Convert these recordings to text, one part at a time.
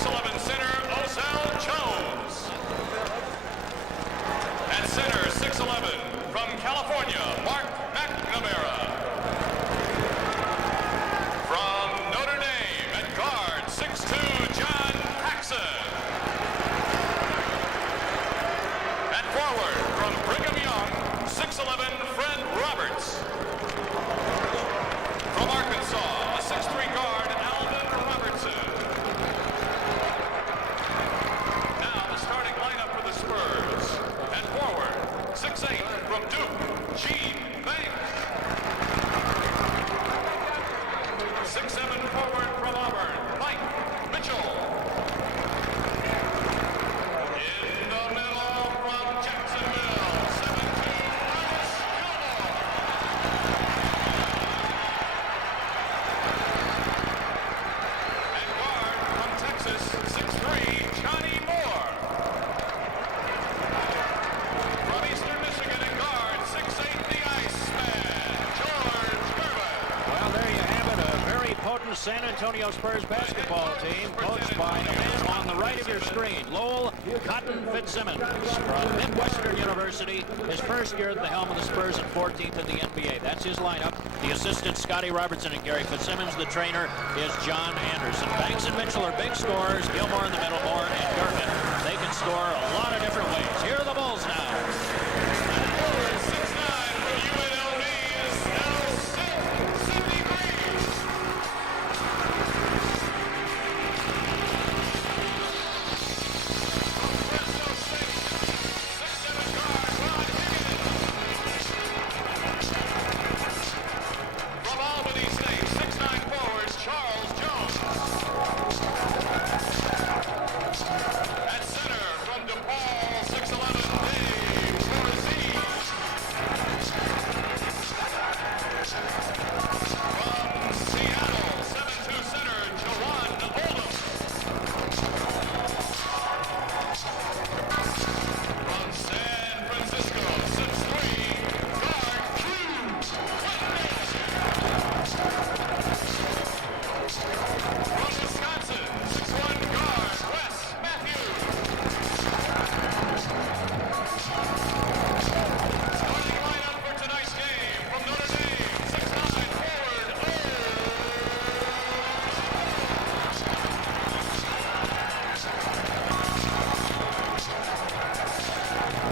6'11" center, Ozell Jones. At center, 6'11", from California, Mark McNamara. From Notre Dame, at guard, 6'2", John Paxson. At forward, from Brigham Young, 6'11", Fred Roberts. From Arkansas, a 6'3" guard, Alvin Robertson. Now the starting lineup for the Spurs. At forward, 6'8", from Duke, Gene Banks. 6'7", forward from Auburn, Mike Mitchell. In the middle from Jacksonville, 7'2", Artis Gilmore. And guard from Texas, 6'3", Johnny Moore. From Eastern Michigan at guard, 6'8", the Iceman, George Gervin. Well, there you have it, a very potent San Antonio Spurs basketball team, coached by the man on the right of your screen, Lowell Cotton Fitzsimmons from Midwestern University. His first year at the helm of the Spurs and 14th in the NBA. That's his lineup. The assistants, Scotty Robertson and Gary Fitzsimmons. The trainer is John Anderson. Banks and Mitchell are big scorers. Gilmore in the middle, Moore and Gervin. They can score a lot of different ways. Here are the Bulls now. Forward, 6'9", from UNLV is now Sidney Green. Fresno State, 6'7" guard, Ron Higgins. From Albany State, 6'9" forward, Charles Jones. At center, from DePaul, 6'11", Dave Corzie. From Seattle, 7'2" center, Jawan Oldham. From San Francisco, 6'3", guard Drew Whitney. From Wisconsin, 6'1", guard Wes Matthews. Starting lineup for tonight's game from Notre Dame, 6'9", forward,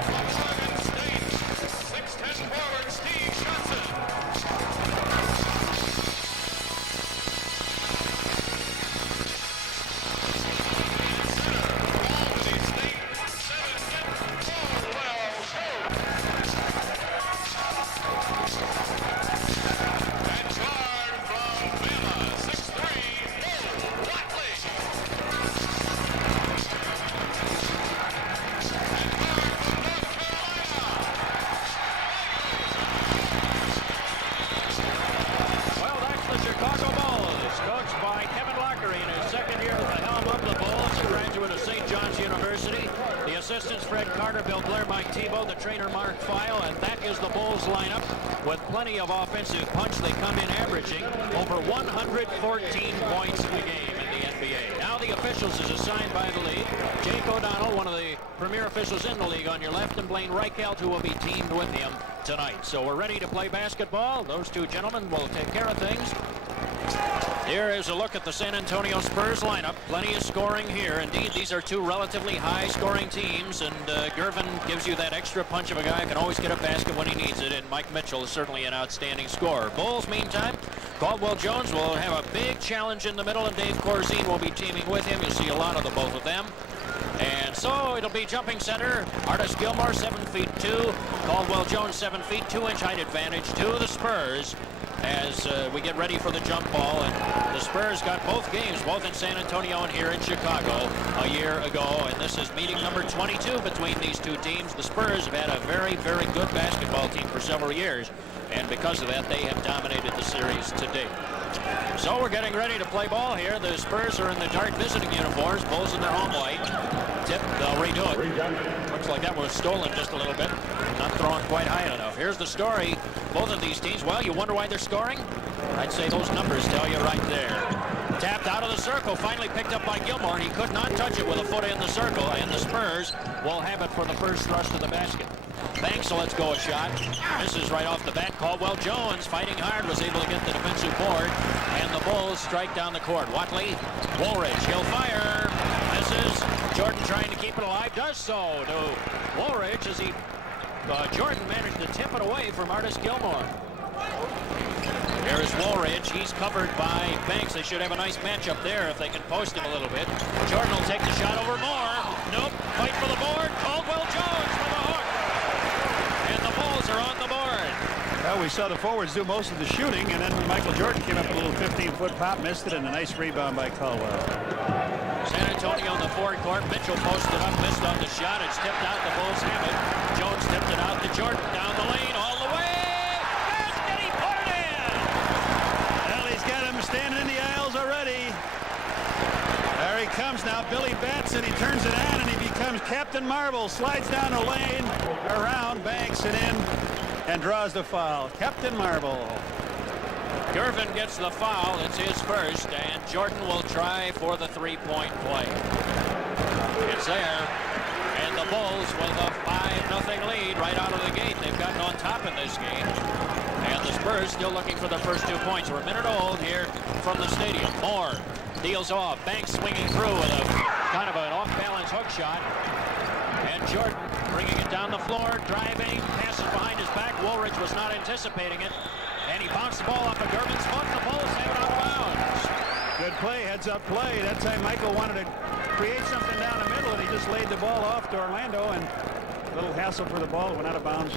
From Oregon State, 6'10", forward, Steve Johnson. Albany State, 7'10", Caldwell Pope. And guard from Bama, 6'3", Mo Watley. And guard from North Carolina. Well, that's the Chicago Bulls, coached by Kevin Lockery in his second year at the helm of the Bulls, a graduate of St. John's University. The assistants, Fred Carter, Bill Blair, Mike Tebow, the trainer, Mark Feil, and that is the Bulls lineup with plenty of offensive punch. They come in averaging over 114 points a game in the NBA. Now the officials is assigned by the league. Jake O'Donnell, one of the premier officials in the league on your left, and Blaine Reichelt, who will be teamed with him tonight. So we're ready to play basketball. Those two gentlemen will take care of things. Here is a look at the San Antonio Spurs lineup. Plenty of scoring here. Indeed, these are two relatively high-scoring teams, and Gervin gives you that extra punch of a guy who can always get a basket when he needs it, and Mike Mitchell is certainly an outstanding scorer. Bulls, meantime, Caldwell Jones will have a big challenge in the middle, and Dave Corzine will be teaming with him. You'll see a lot of the both of them. And so it'll be jumping center. Artis Gilmore, 7'2". Caldwell Jones, 7 feet, 2-inch height advantage to the Spurs as we get ready for the jump ball. And the Spurs got both games, both in San Antonio and here in Chicago a year ago. And this is meeting number 22 between these two teams. The Spurs have had a very, very good basketball team for several years. And because of that, they have dominated the series to date. So we're getting ready to play ball here. The Spurs are in the dark visiting uniforms. Bulls in their home white. Tip, they'll redo it. Looks like that was stolen just a little bit. Not thrown quite high enough. Here's the story. Both of these teams, well, you wonder why they're scoring? I'd say those numbers tell you right there. Tapped out of the circle, finally picked up by Gilmore. He could not touch it with a foot in the circle, and the Spurs will have it for the first thrust of the basket. Banks lets go a shot. Misses right off the bat. Caldwell Jones, fighting hard, was able to get the defensive board, and the Bulls strike down the court. Watley, Woolridge, he'll fire. Misses. Jordan trying to keep it alive, does so to Woolridge as Jordan managed to tip it away from Artis Gilmore. Here is Woolridge. He's covered by Banks. They should have a nice matchup there if they can post him a little bit. Jordan will take the shot over Moore. Nope. Fight for the board. Caldwell Jones with a hook. And the Bulls are on the board. Well, we saw the forwards do most of the shooting, and then Michael Jordan came up with a little 15-foot pop, missed it, and a nice rebound by Caldwell. San Antonio on the forecourt. Mitchell posted up, missed on the shot. It's tipped out. The Bulls have it. Jones tipped it out to Jordan. Down the lane, all the way. Basket, he put it in. Well, he's got him standing in the aisles already. There he comes now, Billy Batson. He turns it on, and he becomes Captain Marvel. Slides down the lane, around Banks, and in, and draws the foul. Captain Marvel. Gervin gets the foul. It's his first, and Jordan will try for the three-point play. It's there, and the Bulls with a 5-0 lead right out of the gate. They've gotten on top in this game, and the Spurs still looking for their first 2 points. We're a minute old here from the stadium. Moore deals off. Banks swinging through with a kind of an off-balance hook shot, and Jordan bringing it down the floor, driving, passes behind his back. Woolridge was not anticipating it. And he bounced the ball off of Gervin's foot. The Bulls have it out of bounds. Good play, heads-up play. That time Michael wanted to create something down the middle, and he just laid the ball off to Orlando, and a little hassle for the ball. It went out of bounds.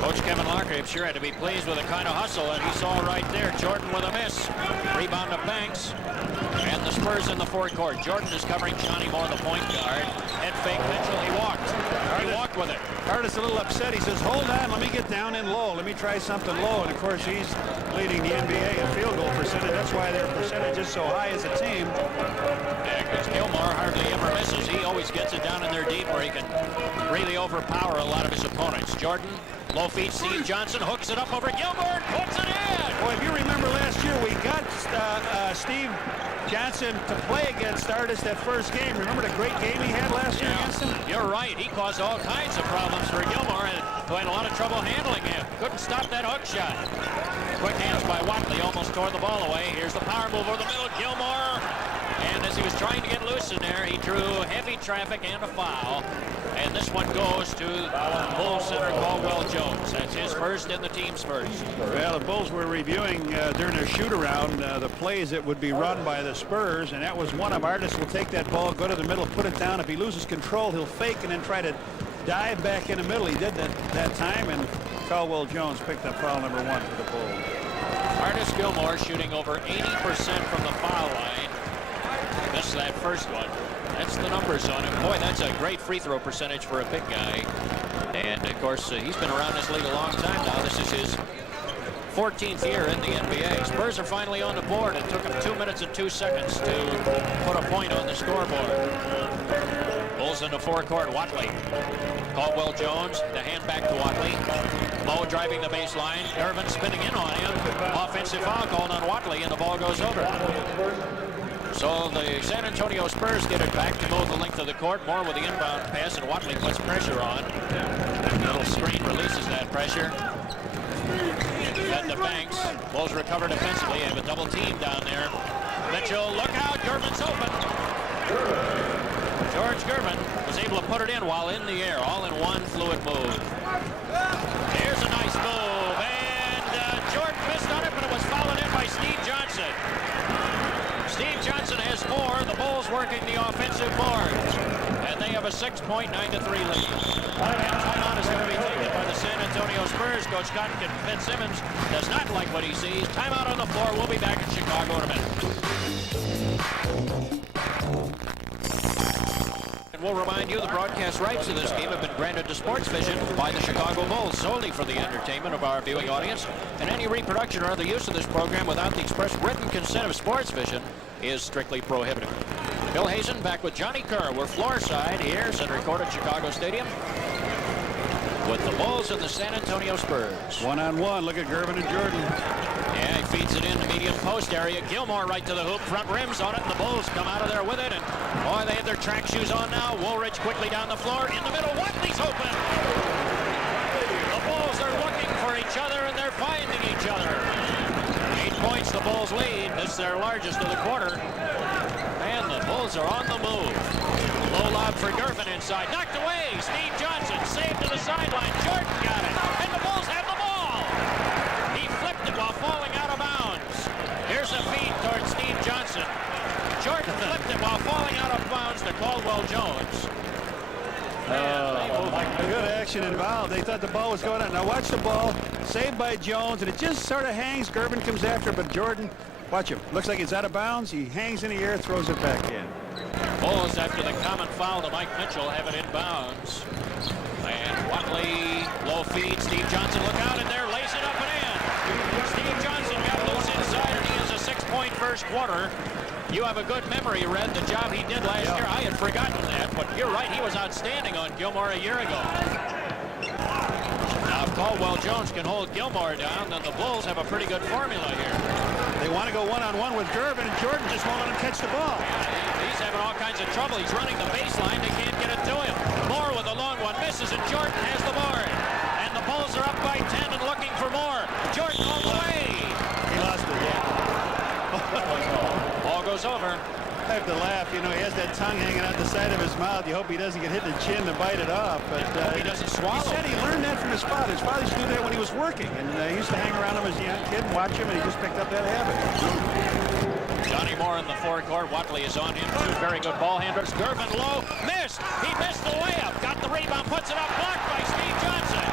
Coach Kevin Locker, I'm sure, had to be pleased with the kind of hustle that he saw right there. Jordan with a miss. Rebound to Banks. And the Spurs in the forecourt. Jordan is covering Johnny Moore, the point guard. Head fake Mitchell. He walked. He walked with it. Artis a little upset. He says, hold on, let me get down in low. Let me try something low. And, of course, he's leading the NBA in field goal percentage. That's why their percentage is so high as a team. Yeah, because Gilmore hardly ever misses. He always gets it down in there deep where he can really overpower a lot of his opponents. Jordan, low feet, Steve Johnson hooks it up over Gilmore and puts it in. Well, if you remember last year, we got Steve Johnson to play against Artis that first game. Remember the great game he had last year against him? You're right. He caused all kinds of problems for Gilmore, and who had a lot of trouble handling him. Couldn't stop that hook shot. Quick hands by Watley, almost tore the ball away. Here's the power move over the middle. Gilmore, and as he was trying to get loose in there, he drew heavy traffic and a foul. And this one goes to Bulls center Caldwell Jones. That's his first and the team's first. Well, the Bulls were reviewing during their shoot-around the plays that would be run by the Spurs, and that was one of Artis will take that ball, go to the middle, put it down. If he loses control, he'll fake and then try to dive back in the middle. He did that time, and Caldwell Jones picked up foul number 1 for the Bulls. Artis Gilmore shooting over 80% from the foul line. Missed that first one. That's the numbers on him. Boy, that's a great free throw percentage for a big guy. And, of course, he's been around this league a long time now. This is his 14th year in the NBA. Spurs are finally on the board. It took him 2 minutes and 2 seconds to put a point on the scoreboard. Bulls in the forecourt. Watley. Caldwell Jones. The hand back to Watley. Moe driving the baseline. Gervin spinning in on him. Offensive foul called on Watley, and the ball goes over. So the San Antonio Spurs get it back to move the length of the court. Moore with the inbound pass, and Watley puts pressure on. Little screen releases that pressure. At the Banks. Bulls recover defensively. Have a double team down there. Mitchell, look out. Gervin's open. George Gervin was able to put it in while in the air. All in one fluid move. Here's a nice move. And Jordan missed on it, but it was fouled in by Steve Johnson. Steve Johnson has 4. The Bulls working the offensive boards. And they have a 6-point 9-3 lead. And timeout is going to be taken by the San Antonio Spurs. Coach Scott Fitzsimmons does not like what he sees. Timeout on the floor. We'll be back in Chicago in a minute. And we'll remind you the broadcast rights to this game have been granted to Sports Vision by the Chicago Bulls solely for the entertainment of our viewing audience. And any reproduction or other use of this program without the express written consent of Sports Vision is strictly prohibited. Bill Hazen back with Johnny Kerr. We're floor side here, center court at Chicago Stadium. with the Bulls and the San Antonio Spurs. One-on-one. Look at Gervin and Jordan. Yeah, he feeds it in the medium post area. Gilmore right to the hoop. Front rims on it. And the Bulls come out of there with it. And boy, they have their track shoes on now. Woolridge quickly down the floor. In the middle, Watley's open. The Bulls are looking for each other, and they're finding each other. 8 points, the Bulls lead. This is their largest of the quarter. And the Bulls are on the move. Low lob for Gervin inside. Knocked away. Steve Johnson saved to the sideline. Jordan got it. And the Bulls have the ball. He flipped it while falling out of bounds. Here's a feed towards Steve Johnson. Jordan flipped it while falling out of bounds to Caldwell Jones. Good action involved. They thought the ball was going out. Now watch the ball. Saved by Jones, and it just sort of hangs. Gervin comes after, but Jordan, watch him. Looks like it's out of bounds. He hangs in the air, throws it back in. Bulls, after the common foul to Mike Mitchell, have it in bounds. And Watley, low feed. Steve Johnson, look out in there, lays it up and in. Steve Johnson got loose inside, and he has a 6-point first quarter. You have a good memory, Red, the job he did last year. I had forgotten that, but you're right, he was outstanding on Gilmore a year ago. Now, if Caldwell Jones can hold Gilmore down, then the Bulls have a pretty good formula here. They want to go one-on-one with Gervin, and Jordan just won't let him catch the ball. Yeah, he's having all kinds of trouble. He's running the baseline. They can't get it to him. Moore with a long one. Misses, and Jordan has the board. And the Bulls are up by 10 and looking for more. Jordan all the way. He lost it, Ball goes over. I have to laugh. You know, he has that tongue hanging out the side of his mouth. You hope he doesn't get hit in the chin to bite it off. But he doesn't swallow. He said he learned that from his father. His father used to do that when he was working. And he used to hang around him as a young kid and watch him, and he just picked up that habit. Johnny Moore in the forecourt. Watley is on him. 2 very good ball handlers. Gervin low. Missed. He missed the layup. Got the rebound. Puts it up. Blocked by Steve Johnson.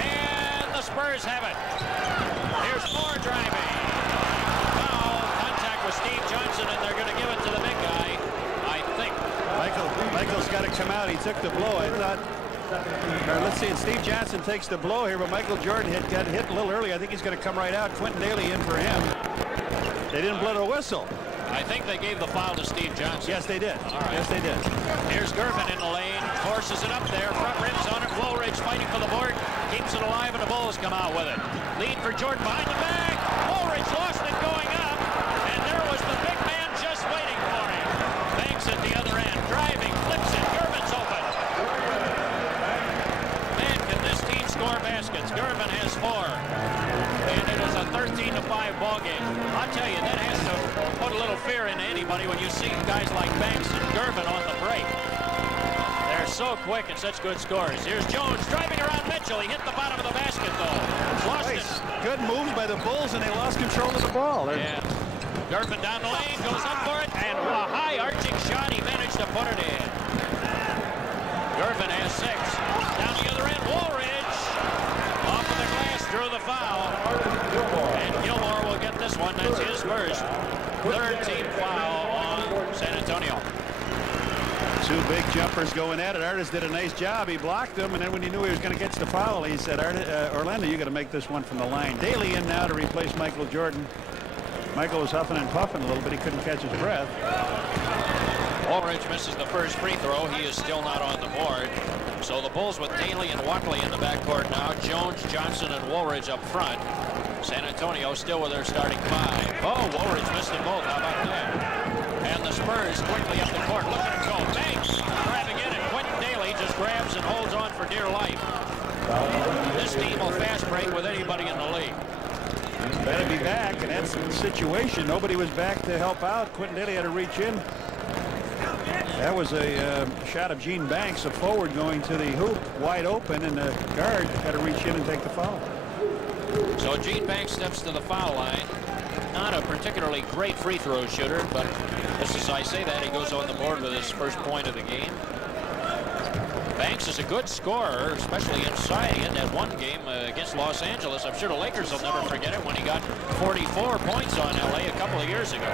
And the Spurs have it. Here's Moore driving. Foul. Contact with Steve Johnson, and they're going to give it to the big guy, I think. Michael's got to come out. He took the blow. I thought. Let's see. Steve Johnson takes the blow here, but Michael Jordan got hit a little early. I think he's going to come right out. Quentin Daly in for him. They didn't blow the whistle. I think they gave the foul to Steve Johnson. Yes, they did. All right. Yes, they did. Here's Gervin in the lane. Forces it up there. Front rims on it. Woolridge fighting for the board. Keeps it alive, and the Bulls come out with it. Lead for Jordan behind the back. Woolridge lost it going up. And there was the big man just waiting for him. Banks at the other end. Driving. Flips it. Gervin's open. Man, can this team score baskets? Gervin has 4. And it is a 13-5 ball game. I'll tell you, that has to put a little fear into anybody when you see guys like Banks and Gervin on the break. They're so quick and such good scores. Here's Jones driving around Mitchell. He hit the bottom of the basket, though. Lost it. Good moves by the Bulls, and they lost control of the ball. Yeah. Gervin down the lane, goes up for it, and a high arching shot. He managed to put it in. Gervin has 6. Down the other end, Woolridge. Off of the glass, drew the foul. And Gilmore will get this one. That's his first. 3rd team foul on San Antonio. 2 big jumpers going at it. Artis did a nice job. He blocked them, and then when he knew he was going to catch the foul, he said, Orlando, you got to make this one from the line. Daly in now to replace Michael Jordan. Michael was huffing and puffing a little bit. He couldn't catch his breath. Woolridge misses the first free throw. He is still not on the board. So the Bulls with Daly and Watley in the backcourt now. Jones, Johnson, and Woolridge up front. San Antonio still with their starting 5. Oh, Woolridge missed them both. How about that? And the Spurs quickly up the court. Look at him go. Banks grabbing in, and Quentin Daly just grabs and holds on for dear life. This team will fast break with anybody in the league. Better be back, and that's the situation. Nobody was back to help out. Quentin Daly had to reach in. That was a shot of Gene Banks, a forward going to the hoop, wide open, and the guard had to reach in and take the foul. So Gene Banks steps to the foul line. Not a particularly great free throw shooter, but just as I say that, he goes on the board with his first point of the game. Banks is a good scorer, especially inside. He had that one game against Los Angeles. I'm sure the Lakers will never forget it when he got 44 points on LA a couple of years ago.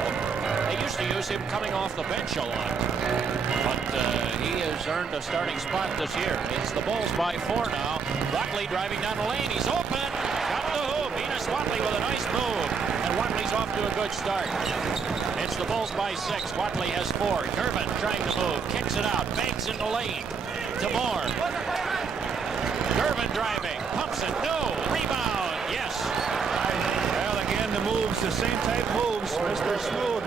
They used to use him coming off the bench a lot. But he has earned a starting spot this year. It's the Bulls by 4 now. Watley driving down the lane. He's open. Got the hoop. Enos Watley with a nice move. And Watley's off to a good start. It's the Bulls by 6. Watley has 4. Gervin trying to move. Kicks it out. Banks in the lane. To Moore. Gervin driving, pumps it, no, rebound, yes. Well, again, the moves, the same type moves. Mr. Smooth,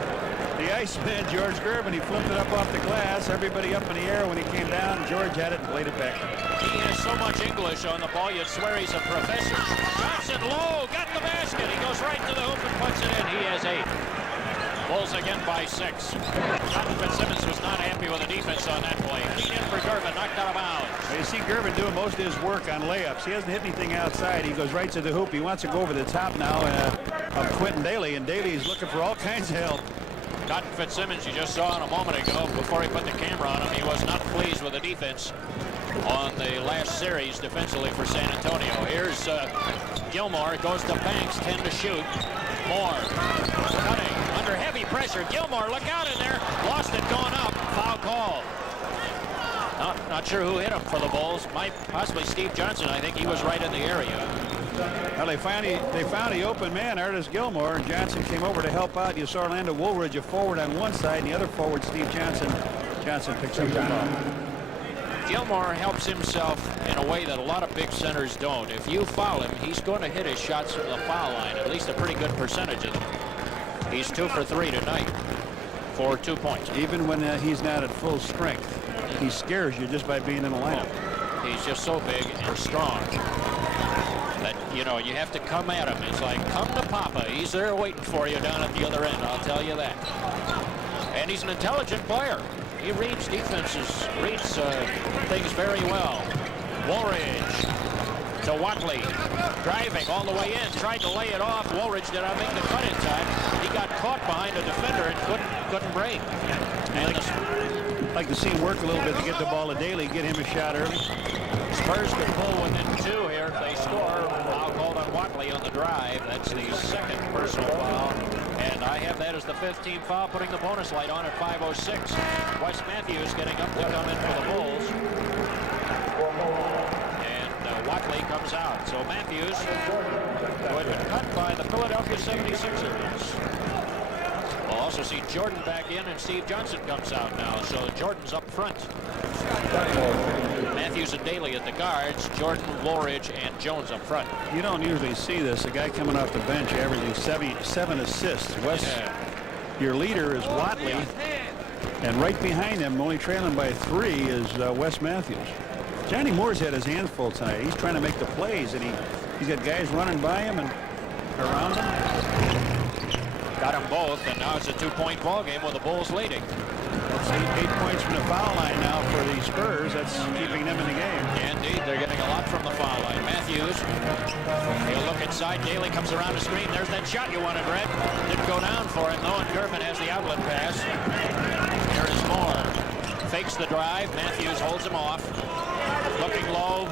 the Iceman, George Gervin, he flipped it up off the glass. Everybody up in the air when he came down. George had it and played it back. He has so much English on the ball, you'd swear he's a professor. Johnson low, got the basket. He goes right to the hoop and puts it in. He has 8. Bulls again by 6. Fitzsimmons was not happy with the defense on that play. Feed in for Gervin, knocked out of bounds. You see Gervin doing most of his work on layups. He hasn't hit anything outside. He goes right to the hoop. He wants to go over the top now of Quentin Daly, and Daly's looking for all kinds of help. Cotton Fitzsimmons, you just saw him a moment ago before he put the camera on him. He was not pleased with the defense on the last series defensively for San Antonio. Here's Gilmore, goes to Banks, 10 to shoot. Moore cutting under heavy pressure. Gilmore, look out in there. Lost it going up. Foul call. Not sure who hit him for the Bulls. Might possibly Steve Johnson. I think he was right in the area. Well, they found the open man, Artis Gilmore, and Johnson came over to help out. You saw Orlando Woolridge, a forward on one side, and the other forward, Steve Johnson. Johnson picks up the ball. Gilmore helps himself in a way that a lot of big centers don't. If you foul him, he's going to hit his shots from the foul line, at least a pretty good percentage of them. He's 2 for 3 tonight for 2 points. Even when he's not at full strength, he scares you just by being in the lineup. He's just so big and strong that, you know, you have to come at him. It's like, come to Papa. He's there waiting for you down at the other end, I'll tell you that. And he's an intelligent player. He reads defenses, reads things very well. Woolridge to Watley, driving all the way in, tried to lay it off. Woolridge did not make the cut in time. He got caught behind a defender and couldn't break. And I'd like to see him work a little bit to get the ball to Daly, get him a shot early. Spurs could pull within 2 here if they score. Foul called on Watley on the drive. That's the second personal foul. And I have that as the 5th team foul, putting the bonus light on at 5:06. Wes Matthews getting up to come in for the Bulls. And Watley comes out. So Matthews, who had been cut by the Philadelphia 76ers. We'll also see Jordan back in, and Steve Johnson comes out now. So Jordan's up front. Matthews and Daly at the guards, Jordan, Woolridge, and Jones up front. You don't usually see this. A guy coming off the bench averaging 7 assists. Wes, your leader is Watley, and right behind him, only trailing by 3, is Wes Matthews. Johnny Moore's had his hands full tonight. He's trying to make the plays, and he's got guys running by him and around him. Got them both, and now it's a 2-point ball game with the Bulls leading. That's 8 points from the foul line now for the Spurs. That's keeping them in the game. Indeed, they're getting a lot from the foul line. Matthews, he'll look inside. Daly comes around the screen. There's that shot you wanted, Red. Didn't go down for him, though, and Gervin has the outlet pass. Here is Moore. Fakes the drive. Matthews holds him off. Looking low.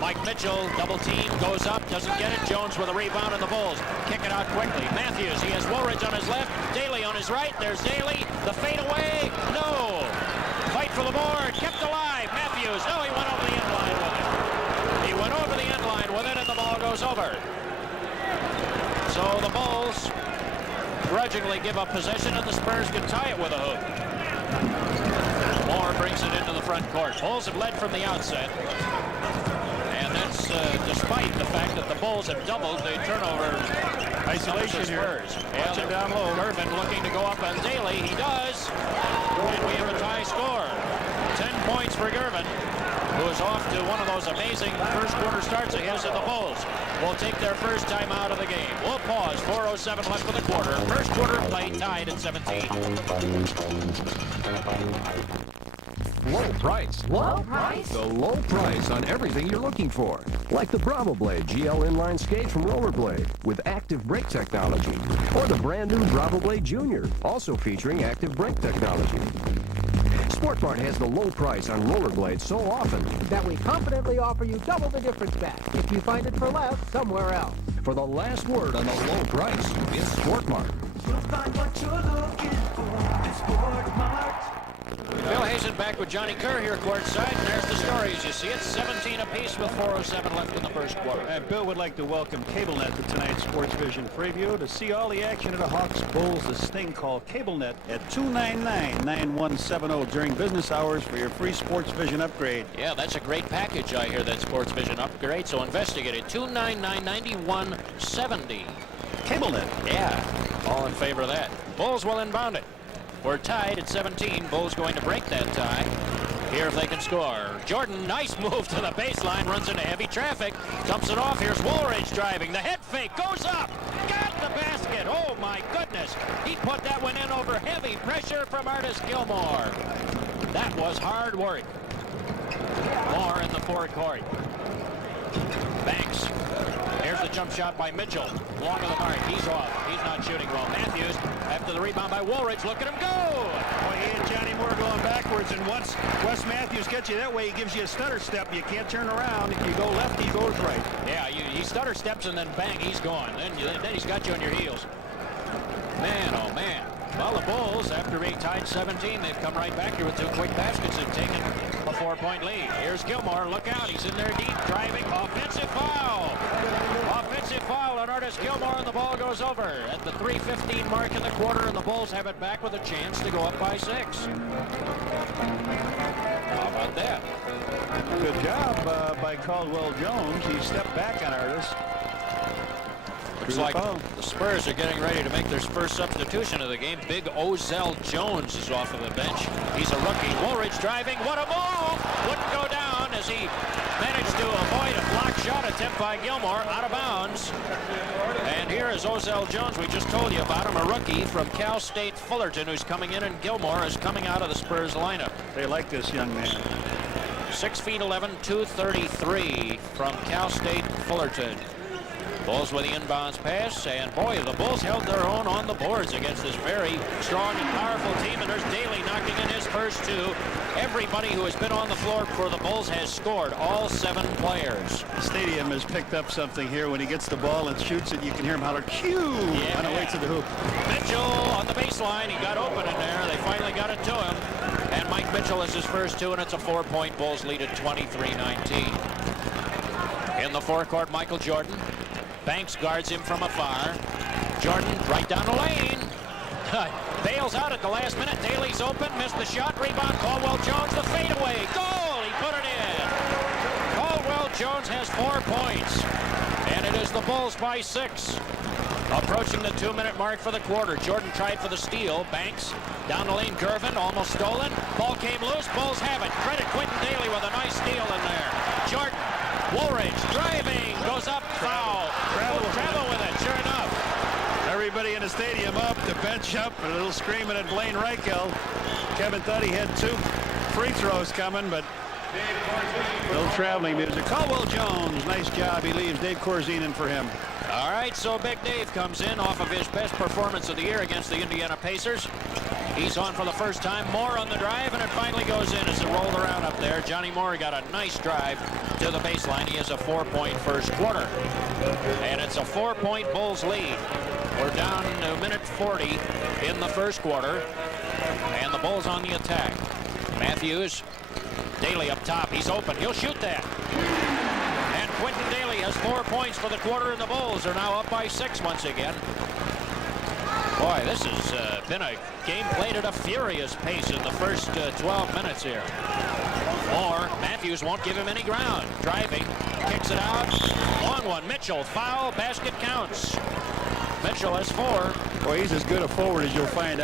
Mike Mitchell, double team, goes up, doesn't get it. Jones with a rebound, and the Bulls kick it out quickly. Matthews, he has Woolridge on his left, Daly on his right. There's Daly, the fadeaway, no. Fight for the board, kept alive. Matthews, no, he went over the end line with it. He went over the end line with it, and the ball goes over. So the Bulls grudgingly give up possession, and the Spurs can tie it with a hook. Moore brings it into the front court. Bulls have led from the outset. That's despite the fact that the Bulls have doubled the turnover Isolation here. Watch him down low. Gervin looking to go up on Daly. He does. And we have a tie score. 10 points for Gervin, who is off to one of those amazing first quarter starts of his, and the Bulls will take their first time out of the game. We'll pause. 4:07 left for the quarter. First quarter play tied at 17. Low price. Low price? The low price on everything you're looking for. Like the Bravo Blade GL inline skate from Rollerblade with active brake technology. Or the brand new Bravo Blade Junior, also featuring active brake technology. Sportmart has the low price on rollerblades so often that we confidently offer you double the difference back if you find it for less somewhere else. For the last word on the low price, it's Sportmart. You'll find what you're looking for at Sportmart. Bill Hazen back with Johnny Kerr here courtside, and there's the story as you see it. 17 apiece with 4:07 left in the first quarter. And Bill would like to welcome CableNet to tonight's Sports Vision preview. To see all the action of the Hawks Bulls, this thing called CableNet at 299-9170 during business hours for your free Sports Vision upgrade. Yeah, that's a great package, I hear, that Sports Vision upgrade, so investigate it. 299-9170. CableNet. Yeah, all in favor of that. Bulls will inbound it. We're tied at 17. Bulls going to break that tie. Here if they can score. Jordan, nice move to the baseline, runs into heavy traffic, dumps it off. Here's Woolridge driving. The head fake goes up. Got the basket. Oh my goodness. He put that one in over heavy pressure from Artis Gilmore. That was hard work. More in the forecourt. Banks. Here's the jump shot by Mitchell. Long of the mark. He's off. He's not shooting well. Matthews after the rebound by Woolridge. Look at him go. Boy, he and Johnny Moore going backwards, and once Wes Matthews gets you that way, he gives you a stutter step. You can't turn around. If you go left, he goes right. Yeah, he stutter steps and then bang, he's gone. Then he's got you on your heels. Man, oh man. Well, the Bulls, after being tied 17, they've come right back here with two quick baskets and taken a 4-point lead. Here's Gilmore. Look out. He's in there deep, driving. Offensive foul. Offensive foul on Artis Gilmore, and the ball goes over at the 3:15 mark in the quarter, and the Bulls have it back with a chance to go up by 6. How about that? Good job by Caldwell Jones. He stepped back on Artis. Looks like the Spurs are getting ready to make their first substitution of the game. Big Ozell Jones is off of the bench. He's a rookie. Woolridge driving. What a move! Wouldn't go down as he managed to avoid a block shot attempt by Gilmore out of bounds. And here is Ozell Jones. We just told you about him, a rookie from Cal State Fullerton, who's coming in, and Gilmore is coming out of the Spurs lineup. They like this young man. 6'11", 233 from Cal State Fullerton. Bulls with the inbounds pass, and boy, the Bulls held their own on the boards against this very strong and powerful team, and there's Daly knocking in his first 2. Everybody who has been on the floor for the Bulls has scored, all 7 players. The stadium has picked up something here. When he gets the ball and shoots it, you can hear him holler, "Q!" Yeah. on the way to the hoop. Mitchell on the baseline. He got open in there. They finally got it to him. And Mike Mitchell is his first 2, and it's a 4-point Bulls lead at 23-19. In the forecourt, Michael Jordan. Banks guards him from afar. Jordan right down the lane. Bails out at the last minute. Daly's open. Missed the shot. Rebound. Caldwell Jones. The fadeaway. Goal. He put it in. Caldwell Jones has 4 points. And it is the Bulls by 6. Approaching the 2-minute mark for the quarter. Jordan tried for the steal. Banks down the lane. Gervin almost stolen. Ball came loose. Bulls have it. Credit Quentin Daly with a nice steal in there. Jordan. Woolridge driving. Goes up. Foul. Travel with it. Sure enough. Everybody in the stadium up, the bench up, a little screaming at Blaine Reichel. Kevin thought he had 2 free throws coming, but a little traveling music. Caldwell Jones, nice job. He leaves Dave Corzine in for him. All right, so Big Dave comes in off of his best performance of the year against the Indiana Pacers. He's on for the first time. Moore on the drive, and it finally goes in as it rolled around up there. Johnny Moore got a nice drive to the baseline. He has a 4-point first quarter. And it's a 4-point Bulls lead. We're down to minute 40 in the first quarter. And the Bulls on the attack. Matthews, Daly up top. He's open. He'll shoot that. And Quentin Daly has 4 points for the quarter, and the Bulls are now up by 6 once again. Boy, this has been a game played at a furious pace in the first 12 minutes here. Moore, Matthews won't give him any ground. Driving, kicks it out. On one, Mitchell, foul, basket counts. Mitchell has 4. Boy, he's as good a forward as you'll find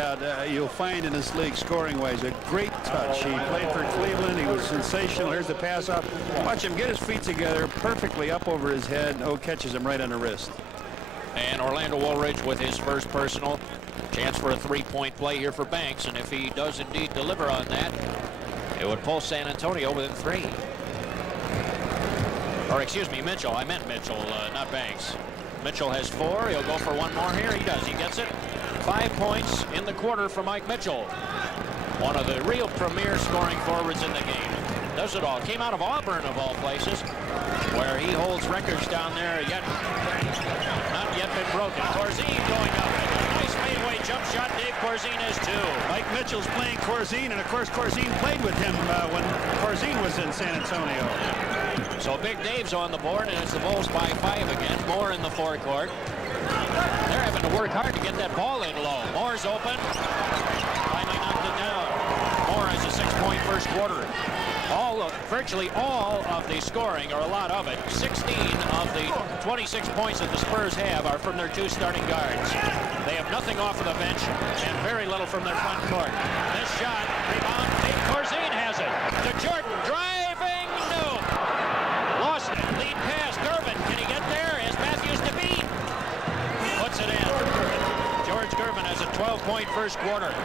in this league scoring-wise. A great touch. He played for Cleveland. He was sensational. Here's the pass off. Watch him get his feet together perfectly up over his head. Oh, catches him right on the wrist. And Orlando Woolridge with his first personal. Chance for a 3-point play here for Banks, and if he does indeed deliver on that, it would pull San Antonio within 3. Or excuse me, Mitchell. I meant Mitchell, not Banks. Mitchell has 4. He'll go for 1 more here. He does. He gets it. 5 points in the quarter for Mike Mitchell. One of the real premier scoring forwards in the game. Does it all. Came out of Auburn, of all places, where he holds records down there yet not yet been broken. Corzine going up. A nice fadeaway jump shot. Dave Corzine has 2. Mike Mitchell's playing Corzine, and of course Corzine played with him when Corzine was in San Antonio. So Big Dave's on the board, and it's the Bulls by 5 again. Moore in the forecourt. They're having to work hard to get that ball in low. Moore's open. Finally knocked it down. Moore has a 6-point first quarter. Virtually all of the scoring, or a lot of it, 16 of the 26 points that the Spurs have are from their 2 starting guards. They have nothing off of the bench and very little from their front court. This shot, rebound, Dave Corzine has it. To Jordan, driving, no. Lost it, lead pass, Gervin, can he get there? As Matthews to beat. Puts it in. George Gervin has a 12-point first quarter.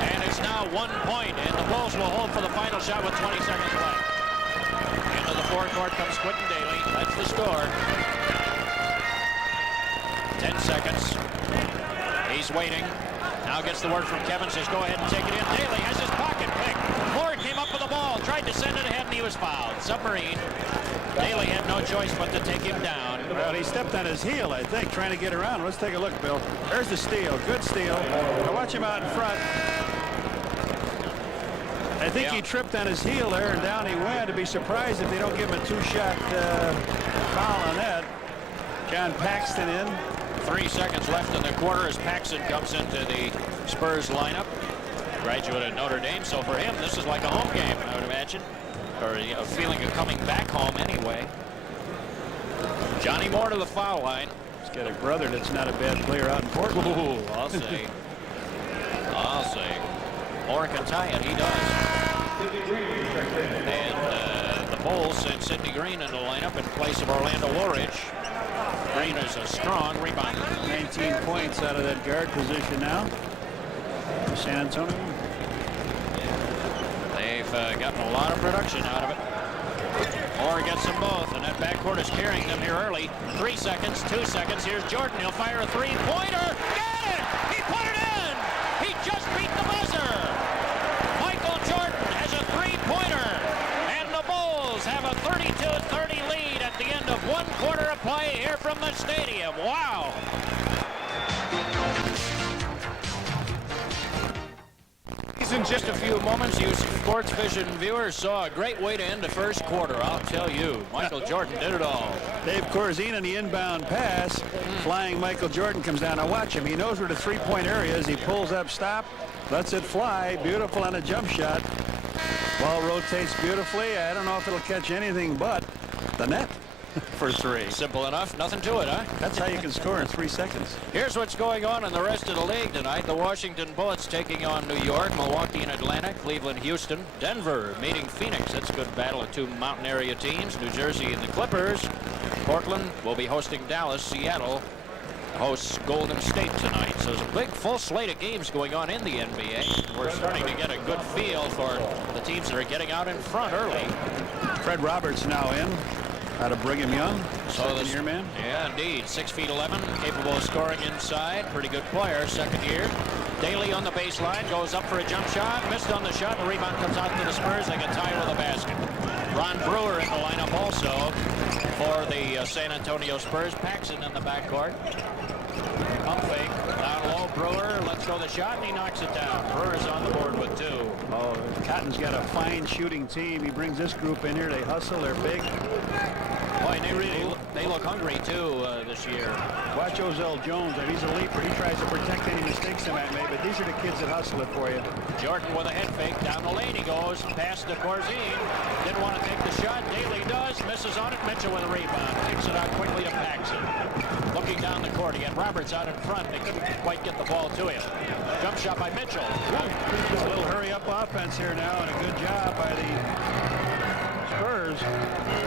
And it's now 1 point, and the Bulls will hold for the final shot with 20 seconds left. Into the forecourt comes Quentin Daly. That's the score. 10 seconds. He's waiting. Now gets the word from Kevin, says go ahead and take it in. Daly has his pocket pick. Moore came up with the ball, tried to send it ahead, and he was fouled. Submarine. Daly had no choice but to take him down. Well, he stepped on his heel, I think, trying to get around. Let's take a look, Bill. There's the steal. Good steal. Now watch him out in front. I think he tripped on his heel there, and down he went. To be surprised if they don't give him a 2-shot foul on that. John Paxton in. 3 seconds left in the quarter as Paxton comes into the Spurs lineup. Graduate at Notre Dame, so for him, this is like a home game, I would imagine. Or a feeling of coming back home anyway. Johnny Moore to the foul line. He's got a brother that's not a bad player out in Portland. Ooh, I'll say. I'll say. Moore can tie it. He does. And the Bulls send Sidney Green in the lineup in place of Orlando Woolridge. Green is a strong rebounder. 19 points out of that guard position now for San Antonio. They've gotten a lot of production out of it. Moore gets them both, and that backcourt is carrying them here early. 3 seconds, 2 seconds. Here's Jordan. He'll fire a 3-pointer. Get it! He put it in! He just beat the buzzer! Michael Jordan has a 3-pointer, and the Bulls have a 32-30 lead at the end of 1 quarter of play here from the stadium. Wow! In just a few moments, you Sports Vision viewers saw a great way to end the first quarter. I'll tell you, Michael Jordan did it all. Dave Corzine on the inbound pass. Flying Michael Jordan comes down. Now watch him. He knows where the 3-point area is. He pulls up, stop, lets it fly. Beautiful on a jump shot. Ball rotates beautifully. I don't know if it'll catch anything but the net for 3. Simple enough. Nothing to it, huh? That's how you can score in 3 seconds. Here's what's going on in the rest of the league tonight. The Washington Bullets taking on New York, Milwaukee and Atlanta, Cleveland, Houston, Denver meeting Phoenix. That's a good battle of 2 mountain area teams. New Jersey and the Clippers. Portland will be hosting Dallas. Seattle hosts Golden State tonight. So there's a big full slate of games going on in the NBA. We're starting to get a good feel for the teams that are getting out in front early. Fred Roberts now in. Out of Brigham Young, second-year man. Yeah, indeed. 6'11", capable of scoring inside. Pretty good player, second year. Daly on the baseline, goes up for a jump shot. Missed on the shot. The rebound comes out to the Spurs. They get tied with a basket. Ron Brewer in the lineup also for the San Antonio Spurs. Paxson in the backcourt. Pump fake. Down low. Brewer lets go the shot, and he knocks it down. Brewer's on the board with 2. Oh, Cotton's got a fine shooting team. He brings this group in here. They hustle. They're big. Boy, they look hungry, too, this year. Watch Ozell Jones. He's a leaper. He tries to protect any mistakes they might make, but these are the kids that hustle it for you. Jordan with a head fake. Down the lane he goes. Past to Corzine. Didn't want to take the shot. Daly does. Misses on it. Mitchell with a rebound. Kicks it out quickly to Paxson. Looking down the court again. Roberts out in front. They couldn't quite get the ball to him. Jump shot by Mitchell. It's a little hurry-up offense here now, and a good job by the Spurs.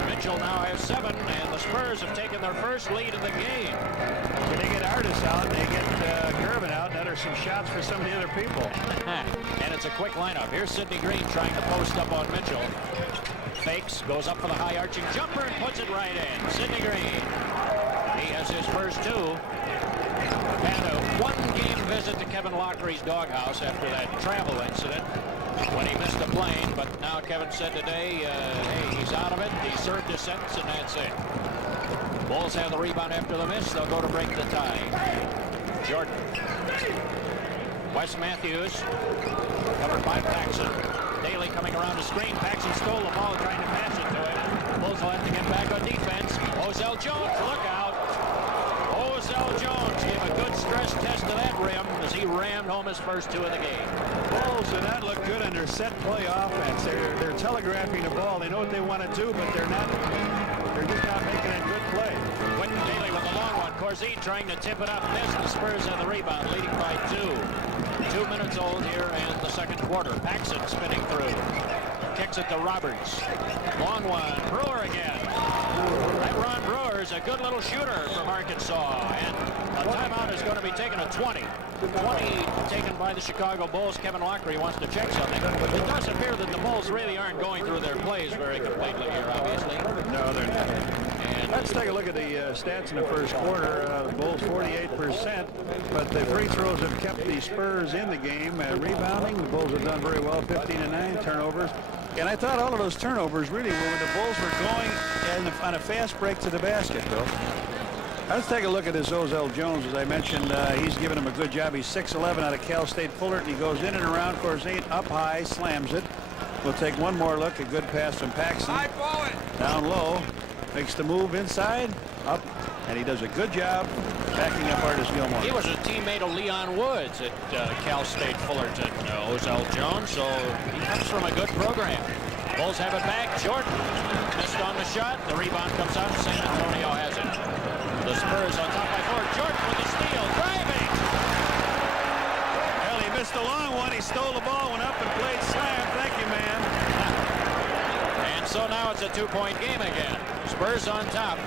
Mitchell now has 7, and the Spurs have taken their first lead of the game. When they get Artis out, they get Gervin out. Now there's some shots for some of the other people. And it's a quick lineup. Here's Sidney Green trying to post up on Mitchell. Fakes, goes up for the high arching jumper and puts it right in. Sidney Green. He has his first 2. Had a 1-game visit to Kevin Loughery's doghouse after that travel incident when he missed a plane, but now Kevin said today, hey, he's out of it. He served his sentence, and that's it. Bulls have the rebound after the miss. They'll go to break the tie. Jordan. Wes Matthews, covered by Paxson. Daly coming around the screen. Paxson stole the ball, trying to pass it to him. Bulls will have to get back on defense. Ozell Jones, look out. Ozell Jones gave a good stress test to that rim as he rammed home his first 2 of the game. Bulls do not look good on their set play offense. They're telegraphing the ball. They know what they want to do, but they're just not making a good play. Quentin Daly with the long one. Corzine trying to tip it up. Missed. The Spurs have the rebound, leading by 2. 2 minutes old here in the second quarter. Paxson spinning through. Kicks it to Roberts. Long one. Brewer again. That Ron Brewer is a good little shooter from Arkansas. And a timeout is going to be taken at 20. 20 taken by the Chicago Bulls. Kevin Lockery wants to check something. It does appear that the Bulls really aren't going through their plays very completely here, obviously. No, they're not. And let's take a look at the stats in the first quarter. The Bulls 48%, but the free throws have kept the Spurs in the game. Rebounding, the Bulls have done very well, 15-9 turnovers. And I thought all of those turnovers really were when the Bulls were going on a fast break to the basket, Bill. Let's take a look at this Ozell Jones. As I mentioned, he's given him a good job. He's 6'11" out of Cal State Fullerton. He goes in and around Corzine, up high, slams it. We'll take one more look. A good pass from Paxson. Down low. Makes the move inside, up, and he does a good job backing up Artis Gilmore. He was a teammate of Leon Woods at Cal State Fullerton, Ozell Jones, so he comes from a good program. Bulls have it back. Jordan missed on the shot. The rebound comes out. San Antonio has it. The Spurs on top by 4. Jordan with the steal, driving. Well, he missed a long one. He stole the ball, went up and played slam. Thank you, man. And so now it's a 2-point game again. Spurs on top.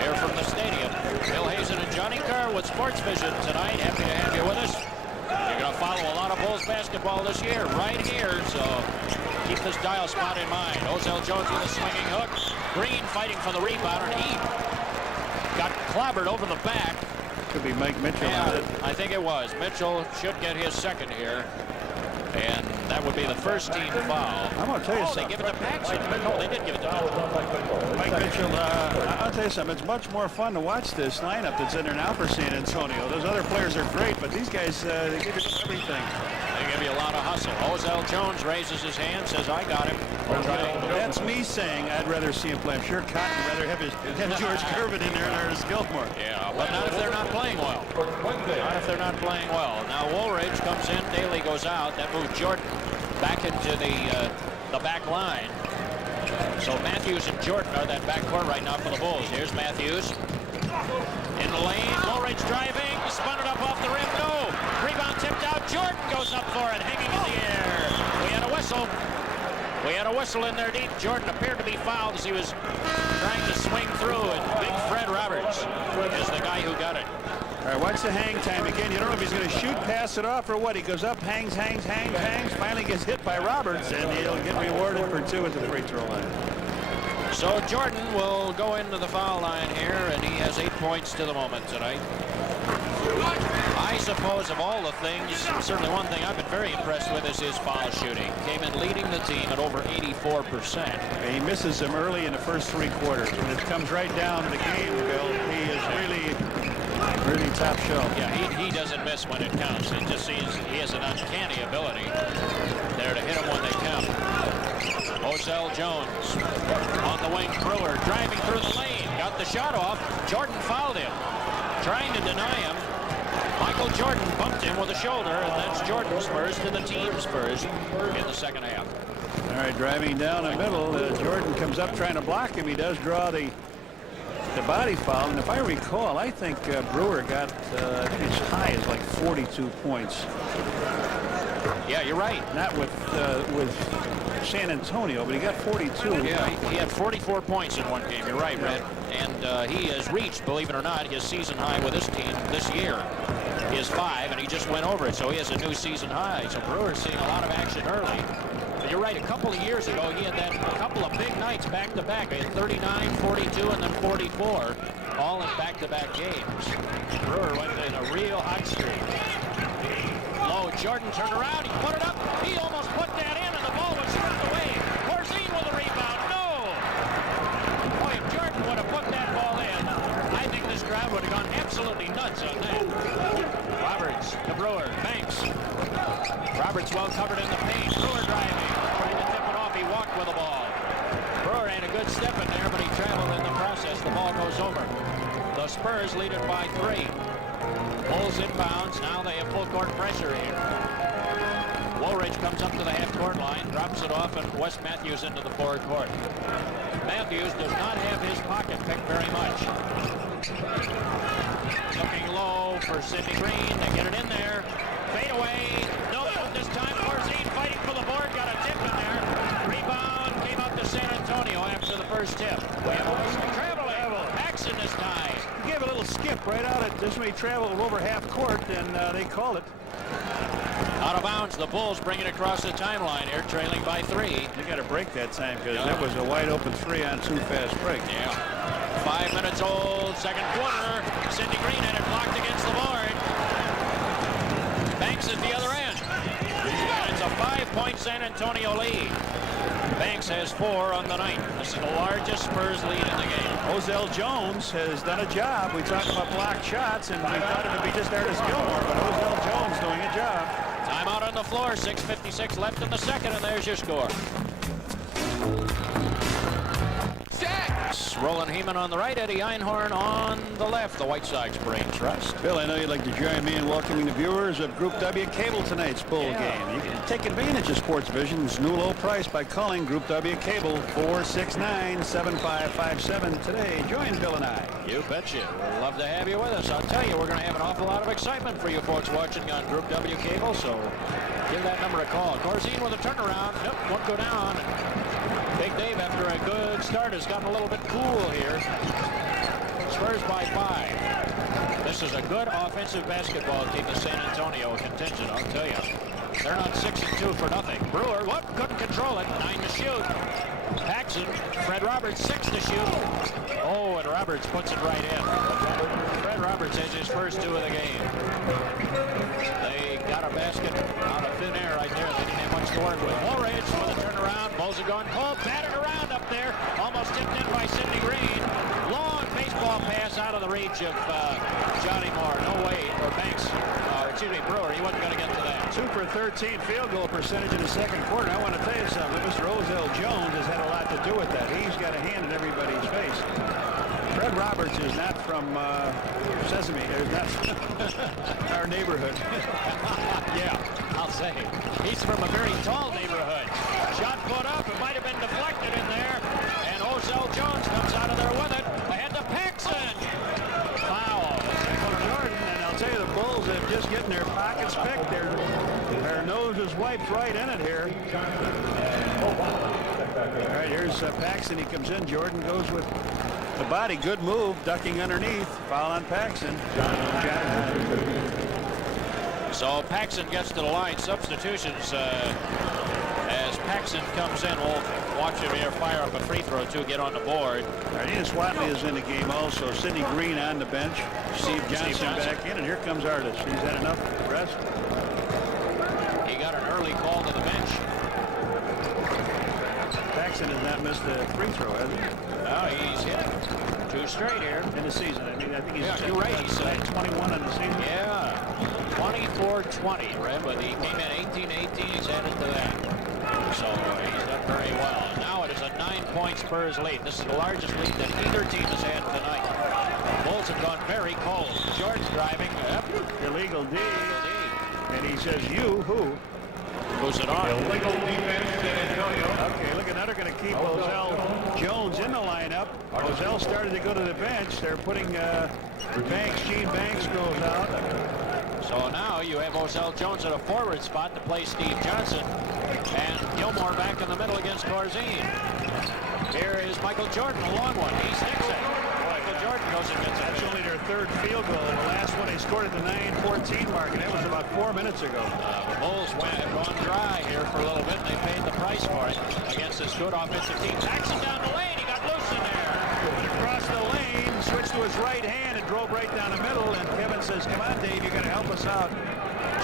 Here from the stadium. Bill Hazen and Johnny Carr with Sports Vision tonight. Happy to have you with us. You're going to follow a lot of Bulls basketball this year right here, so keep this dial spot in mind. Ozell Jones with a swinging hook. Green fighting for the rebound, and he got clobbered over the back. Could be Mike Mitchell. Yeah, I think it was. Mitchell should get his second here. And that would be the first team foul. I'm going to tell you something. They give it to Paxson. No, they did give it to Paxson. Mike Mitchell, I'll tell you something. It's much more fun to watch this lineup that's in there now for San Antonio. Those other players are great, but these guys, they give you everything. They give you a lot of hustle. Ozell Jones raises his hand, says, I got him. That's me saying I'd rather see him play. I'm sure Cotton would rather have George Gervin in there than Artis Gilmore. Yeah, but not if they're not playing well. Not if they're not playing well. Now Woolridge comes in, Daly goes out. That moves Jordan back into the back line. So Matthews and Jordan are that backcourt right now for the Bulls. Here's Matthews. In the lane, Woolridge driving, spun it up off the rim, no! Rebound tipped out, Jordan goes up for it, hanging in the air. We had a whistle. We had a whistle in there deep. Jordan appeared to be fouled as he was trying to swing through, and Big Fred Roberts is the guy who got it. All right, watch the hang time again. You don't know if he's going to shoot, pass it off, or what. He goes up, hangs, finally gets hit by Roberts, and he'll get rewarded for 2 at the free throw line. So Jordan will go into the foul line here, and he has 8 points to the moment tonight. I suppose of all the things, certainly one thing I've been very impressed with is his foul shooting. Came in leading the team at over 84%. He misses them early in the first 3 quarters. When it comes right down to the game, Bill, he is really top shelf. Yeah, he doesn't miss when it counts. It just seems he has an uncanny ability there to hit them when they count. Ozell Jones on the wing. Brewer driving through the lane. Got the shot off. Jordan fouled him. Trying to deny him. Michael Jordan bumped him with a shoulder, and that's Jordan's first and the team's first in the second half. All right, driving down the middle. Jordan comes up trying to block him. He does draw the body foul, and if I recall, I think Brewer got I think as high as like 42 points. Yeah, you're right. Not with San Antonio, but he got 42. Yeah, he had 44 points in one game. You're right, Red. And he has reached, believe it or not, his season high with this team this year is 5, and he just went over it, so he has a new season high. So Brewer's seeing a lot of action early. But you're right, a couple of years ago, he had that couple of big nights back-to-back. He had 39, 42, and then 44, all in back-to-back games. Brewer went in a real hot streak. Low, Jordan turned around, he put it up, he almost put that in, and the ball was stripped away. Corzine with a rebound, no! Boy, if Jordan would have put that ball in, I think this crowd would have gone absolutely nuts on that. Brewer. Banks. Roberts well covered in the paint. Brewer driving. Trying to tip it off. He walked with the ball. Brewer had a good step in there, but he traveled in the process. The ball goes over. The Spurs lead it by 3. Bulls inbounds. Now they have full court pressure here. Woolridge comes up to the half-court line, drops it off, and Wes Matthews into the forward court. Matthews does not have his pocket picked very much. Looking low for Sidney Green. They get it in there. Fade away. No, this time Corzine fighting for the board. Got a tip in there. Rebound came out to San Antonio after the first tip. We have a traveling. Paxson this time. He gave a little skip right out at this when he traveled over half court, and they called it. Out of bounds, the Bulls bring it across the timeline here, trailing by 3. They got a break that time because that was a wide open 3-on-2 fast break. Yeah. 5 minutes old, second quarter. Sidney Green had it blocked against the board. Banks at the other end. And it's a 5-point San Antonio lead. Banks has 4 on the night. This is the largest Spurs lead in the game. Ozell Jones has done a job. We talked about blocked shots, and we thought it would be just Artis Gilmore, but Ozell Jones doing a job. Timeout on the floor, 6:56 left in the second, and there's your score. Roland Heeman on the right, Eddie Einhorn on the left. The White Sox brain trust. Bill, I know you'd like to join me in welcoming the viewers of Group W Cable tonight's bowl game. You can take advantage of Sports Vision's new low price by calling Group W Cable 469-7557 today. Join Bill and I. You betcha. We'd love to have you with us. I'll tell you, we're going to have an awful lot of excitement for you folks watching on Group W Cable, so give that number a call. Corzine with a turnaround. Nope, won't go down. Big Dave, after a good start, has gotten a little bit cool here. Spurs by 5. This is a good offensive basketball team, the San Antonio contingent, I'll tell you. They're not 6-2 for nothing. Brewer, couldn't control it. 9 to shoot. Paxson, Fred Roberts, 6 to shoot. Oh, and Roberts puts it right in. Fred Roberts has his first 2 of the game. They got a basket out of thin air right there. They didn't have much to work with. Woolridge with a turnaround. Bulls are going cold. Batted around up there. Almost tipped in by Sidney Green. Long baseball pass out of the reach of Johnny Moore. No way. Or Banks. Brewer. He wasn't going to get to that. 2 for 13 field goal percentage in the second quarter. I want to tell you something. Mr. Ozell Jones has had a lot to do with that. He's got a hand in everybody's face. Fred Roberts is not from Sesame. He's not from our neighborhood. Yeah, I'll say. He's from a very tall neighborhood. Shot put up. It might have been deflected in there. And Ozell Jones comes out of there with it. Ahead to Paxson. Foul. Jordan, and I'll tell you, the Bulls have just getting their pockets picked. Their nose is wiped right in it here. All right, here's Paxson. He comes in. Jordan goes with the body. Good move. Ducking underneath. Foul on Paxson. So Paxson gets to the line. Substitutions as Paxson comes in. We'll watch him here fire up a free throw to get on the board. Artis Watley is in the game also. Sidney Green on the bench. Steve Johnson back in, and here comes Artis. He's had enough rest. He got an early call to the bench. Paxson has not missed a free throw, has he? Oh, he's hit 2 straight here in the season. I think he's you're right. He's 21 in the season. Yeah, 24-20, Red, but he came in 18-18. He's added to that. So he's done very well. Now it is a 9-point Spurs lead. This is the largest lead that either team has had tonight. The Bulls have gone very cold. George driving. Yep. Illegal D. And he says, you who? Who's it on? Illegal defense, San Antonio. Okay, look, now they're going to keep Ozell Jones in the lineup. Ozell started to go to the bench. They're putting Banks. Gene Banks goes out. So now you have Ozell Jones at a forward spot to play Steve Johnson. And Gilmore back in the middle against Corzine. Here is Michael Jordan, a long one. He sticks it. Michael Jordan goes and gets it. That's only their 3rd field goal. The last one they scored at the 9:14 mark, and that was about 4 minutes ago. The Bulls have gone dry here for a little bit, and they paid the price for it against this good offensive team. Paxson down the lane. He got loose in there. Across the lane, switched to his right hand, and drove right down the middle. And Kevin says, come on, Dave, you got to help us out.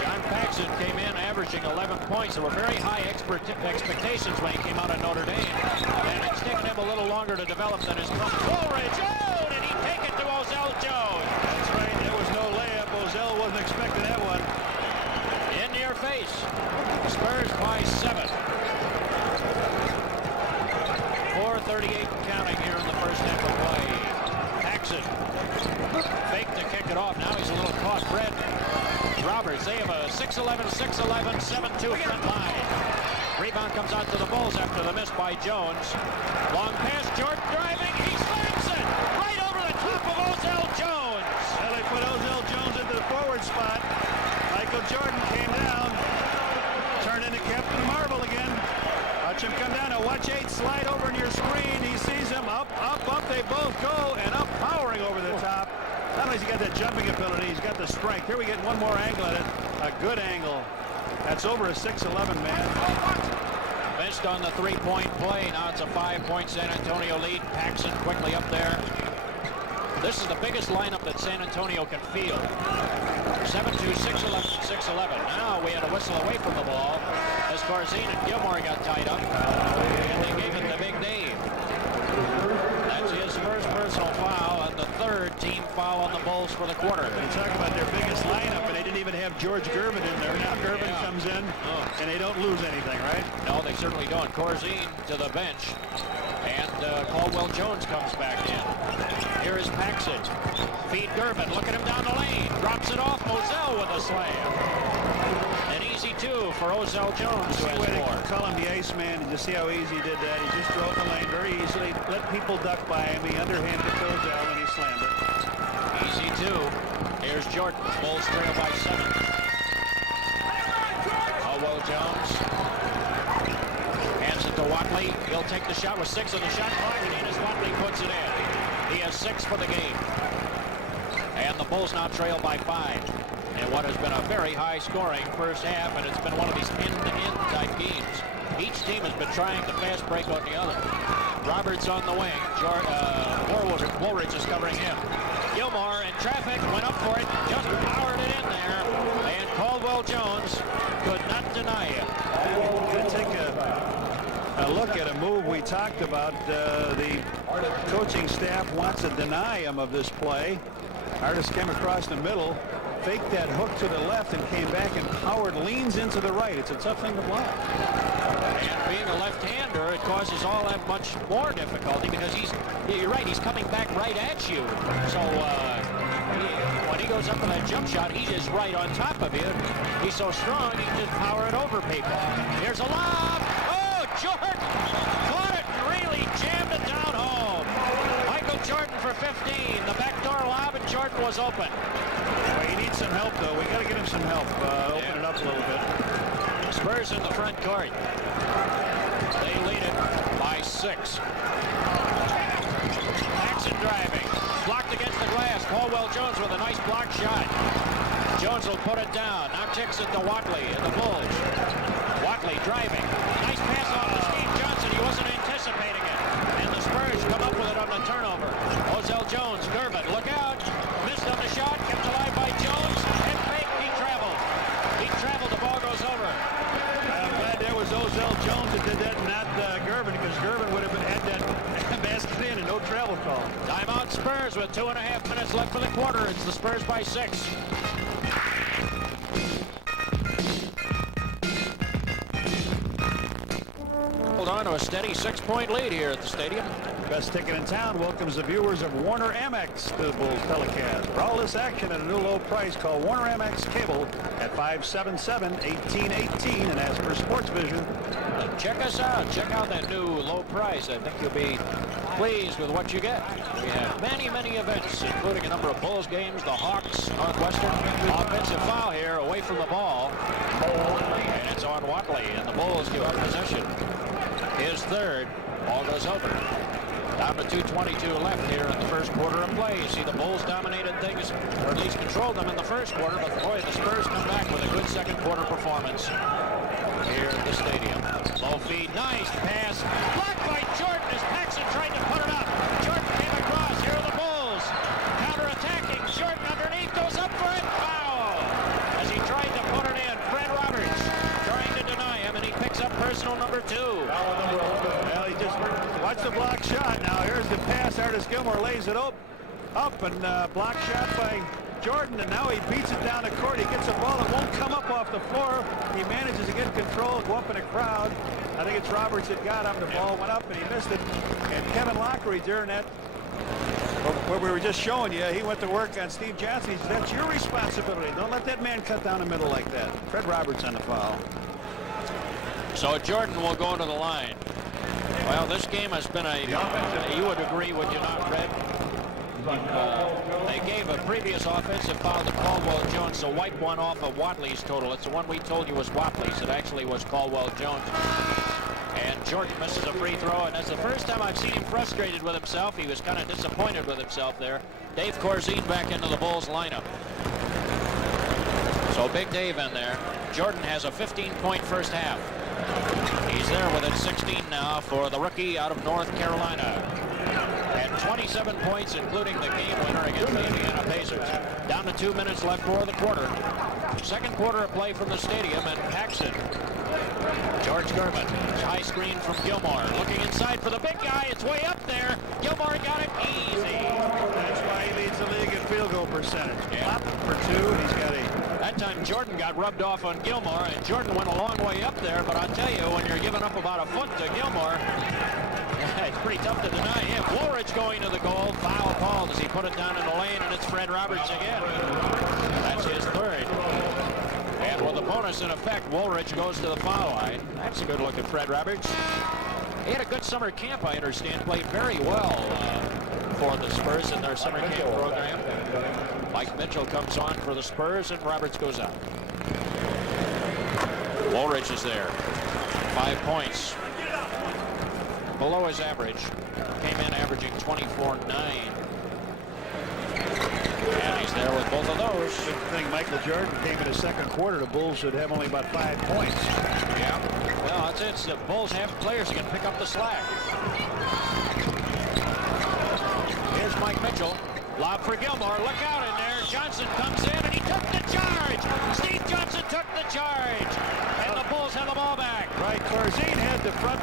John Paxson came in averaging 11 points. There were very high expectations when he came out of Notre Dame. And it's taken him a little longer to develop than his coach. Woolridge, oh, did he take it to Ozell Jones? That's right, there was no layup. Ozell wasn't expecting that one. Fake to kick it off. Now he's a little caught. Fred Roberts, they have a 6'11", 6'11", 7'2" front line. Rebound comes out to the Bulls after the miss by Jones. Long pass, Jordan driving. He slams it right over the top of Ozell Jones. Well, they put Ozell Jones into the forward spot. Michael Jordan came down, turned into Captain Marvel again. Watch him come down. Now watch 8 slide over in your screen. He sees him up, up, up. They both go, and up powering over the top. Not only has he got that jumping ability, he's got the strength. Here we get one more angle at it. A good angle. That's over a 6'11" man. Missed on the three-point play. Now it's a 5-point San Antonio lead. Paxson quickly up there. This is the biggest lineup that San Antonio can field. 7'2", 6'11", 6'11". Now we had a whistle away from the ball as Corzine and Gilmore got tied up, and they gave it to Big Dave. That's his first personal foul and the third team foul on the Bulls for the quarter. They talk about their biggest lineup, and they didn't even have George Gervin in there. Now Gervin comes in, and they don't lose anything, right? No, they certainly don't. Corzine to the bench, and Caldwell Jones comes back in. Here is Paxson. Feed Gervin. Look at him down the lane. Drops it off. Ozell with a slam. An easy 2 for Ozell Jones, who has 4. Call him the ace man. You just see how easy he did that. He just drove the lane very easily. Let people duck by him. He underhanded it to Ozell, and he slammed it. Easy 2. Here's Jordan. Bulls trail by 7. Caldwell Jones hands it to Watley. He'll take the shot with 6 on the shot clock, and as Watley puts it in. He has 6 for the game. And the Bulls now trail by 5. In what has been a very high-scoring first half, and it's been one of these end-to-end type games. Each team has been trying to fast break on the other. Roberts on the wing. Woolridge is covering him. Gilmore in traffic, went up for it, just powered it in there, and Caldwell Jones could not deny him. Going to take a look at a move we talked about. The coaching staff wants to deny him of this play. Artis came across the middle, faked that hook to the left, and came back and powered, leans into the right. It's a tough thing to block. And being a left-hander, it causes all that much more difficulty because you're right, he's coming back right at you. So when he goes up for that jump shot, he's just right on top of you. He's so strong, he can just power it over people. Here's a lob. Oh, Jordan caught it and really jammed it down home. Michael Jordan for 15. The backdoor lob, and Jordan was open. Well, he needs some help, though. We got to get him some help. Open it up a little bit. Spurs in the front court. They lead it by 6. Paxson driving. Blocked against the glass. Caldwell Jones with a nice block shot. Jones will put it down. Now kicks it to Watley in the Bulls. Watley driving. Nice pass off to Steve Johnson. He wasn't anticipating it. And the Spurs come up with it on the turnover. Ozell Jones, Gervin, look out. Missed on the shot. Kept alive by Jones. And fake. He traveled. He traveled. The ball goes over. I'm glad there was Ozell Jones that did that, not Gervin, because Gervin would have had that basket in and no travel call. Timeout Spurs with 2.5 minutes left for the quarter. It's the Spurs by 6. Hold on to a steady 6-point lead here at the stadium. Best ticket in town welcomes the viewers of Warner Amex to the Bulls telecast. For all this action at a new low price, call Warner Amex Cable at 577-1818 and ask for Sports Vision. Check us out. Check out that new low price. I think you'll be pleased with what you get. We have many, many events, including a number of Bulls games, the Hawks, Northwestern. Offensive foul here away from the ball. And it's on Watley, and the Bulls give up possession. His third. Ball goes over. Down to 2:22 left here in the first quarter of play. You see the Bulls dominated things, or at least controlled them in the first quarter, but boy, the Spurs come back with a good second quarter performance here at the stadium. Low feed, nice pass. Blocked by Jordan as Paxson tried to put it up. Jordan came across. Here are the Bulls. Counter-attacking. Jordan underneath, goes up for it. Foul. As he tried to put it in. Fred Roberts trying to deny him, and he picks up personal number 2. Well, he just watched the block shot. Now here's the pass. Artis Gilmore lays it up and block shot by Jordan, and now he beats it down the court. He gets a ball that won't come up off the floor. He manages to get control, go up in a crowd. I think it's Roberts that got him. The ball went up and he missed it. And Kevin Lockery during that What we were just showing you, he went to work on Steve Johnson. He said, that's your responsibility. Don't let that man cut down the middle like that. Fred Roberts on the foul. So Jordan will go to the line. Well, this game has been you would agree, would you not, Fred? They gave a previous offensive foul to Caldwell Jones, so wipe one off of Watley's total. It's the one we told you was Watley's. It actually was Caldwell Jones. And Jordan misses a free throw, and that's the first time I've seen him frustrated with himself. He was kind of disappointed with himself there. Dave Corzine back into the Bulls lineup. So Big Dave in there. Jordan has a 15-point first half. He's there within 16 now for the rookie out of North Carolina. And 27 points, including the game winner against the Indiana Pacers. Down to 2 minutes left for the quarter. Second quarter of play from the stadium, and Paxson. George Gervin, high screen from Gilmore. Looking inside for the big guy. It's way up there. Gilmore got it easy. That's why he leads the league in field goal percentage. Yeah. For 2, and he's got 8. That time Jordan got rubbed off on Gilmore, and Jordan went a long way up there, but I'll tell you, when you're giving up about a foot to Gilmore, it's pretty tough to deny him. Woolridge going to the goal. Foul called as he put it down in the lane, and it's Fred Roberts again. That's his third. And with the bonus in effect, Woolridge goes to the foul line. That's a good look at Fred Roberts. He had a good summer camp, I understand. Played very well for the Spurs in their summer camp program. Mike Mitchell comes on for the Spurs, and Roberts goes out. Woolridge is there. 5 points. Below his average. Came in averaging 24-9. And he's there with both of those. Good thing Michael Jordan came in the second quarter. The Bulls would have only about 5 points. Yeah. Well, that's it. The Bulls have players who can pick up the slack. Here's Mike Mitchell. Lob for Gilmore. Look out in there. Johnson comes in, and he took the charge. Steve Johnson took the charge. And the Bulls have the ball back. Right, Corzine had the front.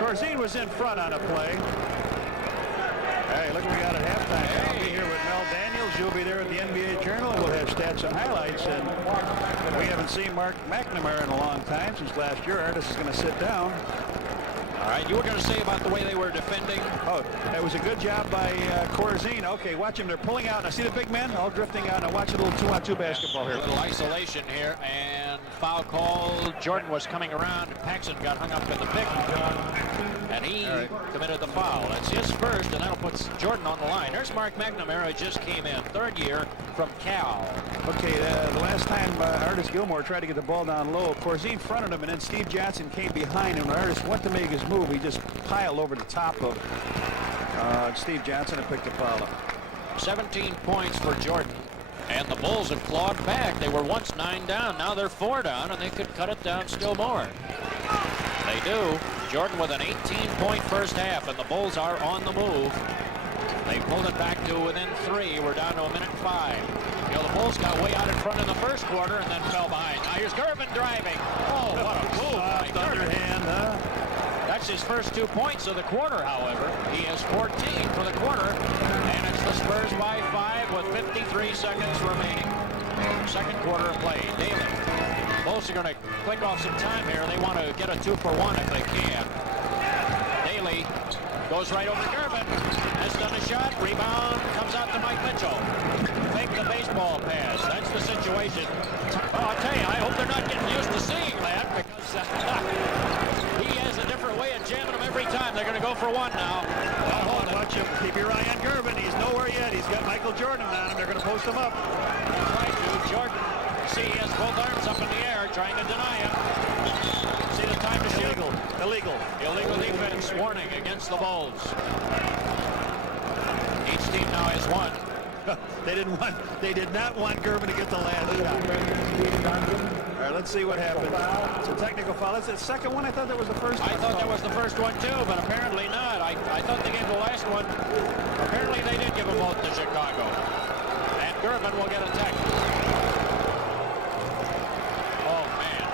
Corzine was in front on a play. Hey, look what we got at halftime. I'll be here with Mel Daniels. You'll be there at the NBA Journal. We'll have stats and highlights. And we haven't seen Mark McNamara in a long time, since last year. Artis is going to sit down. All right, you were going to say about the way they were defending. Oh, that was a good job by Corzine. Okay, watch him. They're pulling out. Now, see the big men all drifting out. Now, watch a little 2-on-2 basketball here. A little isolation here, and foul call. Jordan was coming around, and Paxson got hung up in the pick. And he committed the foul. That's his first, and that'll put Jordan on the line. There's Mark McNamara, who just came in, third year from Cal. Okay, the last time Artis Gilmore tried to get the ball down low, Corzine fronted him, and then Steve Johnson came behind him. When Artis went to make his move, he just piled over the top of Steve Johnson and picked the foul up. 17 points for Jordan. And the Bulls have clawed back. They were once 9 down. Now they're 4 down, and they could cut it down still more. They do. Jordan with an 18-point first half, and the Bulls are on the move. They pulled it back to within 3. We're down to 1:05. You know, the Bulls got way out in front in the first quarter and then fell behind. Now here's Gervin driving. Oh, what a move by Gervin. That's his first 2 points of the quarter, however. He has 14 for the quarter, and it's the Spurs by 5 with 53 seconds remaining. Second quarter of play. Daly. Bulls are going to click off some time here. They want to get a 2-for-1 if they can. Daly goes right over Gervin. Has done a shot. Rebound. Comes out to Mike Mitchell. Make the baseball pass. That's the situation. Well, I'll tell you, I hope they're not getting used to seeing that, because he has a different way of jamming them every time. They're going to go for 1 now. Well, watch him. Keep your eye on Gervin. He's nowhere yet. He's got Michael Jordan on him. They're going to post him up. Try to. Jordan. See, he has both arms up in the air, trying to deny him. See the time to shoot. Illegal defense warning against the Bulls. Each team now has 1. They did not want Gervin to get the last shot. All right, let's see what happens. It's a technical foul. That's the second one. I thought that was the first one. I thought that was the first one too, but apparently not. I thought they gave the last one. Apparently they did give them both to Chicago. And Gervin will get a tech. Oh man.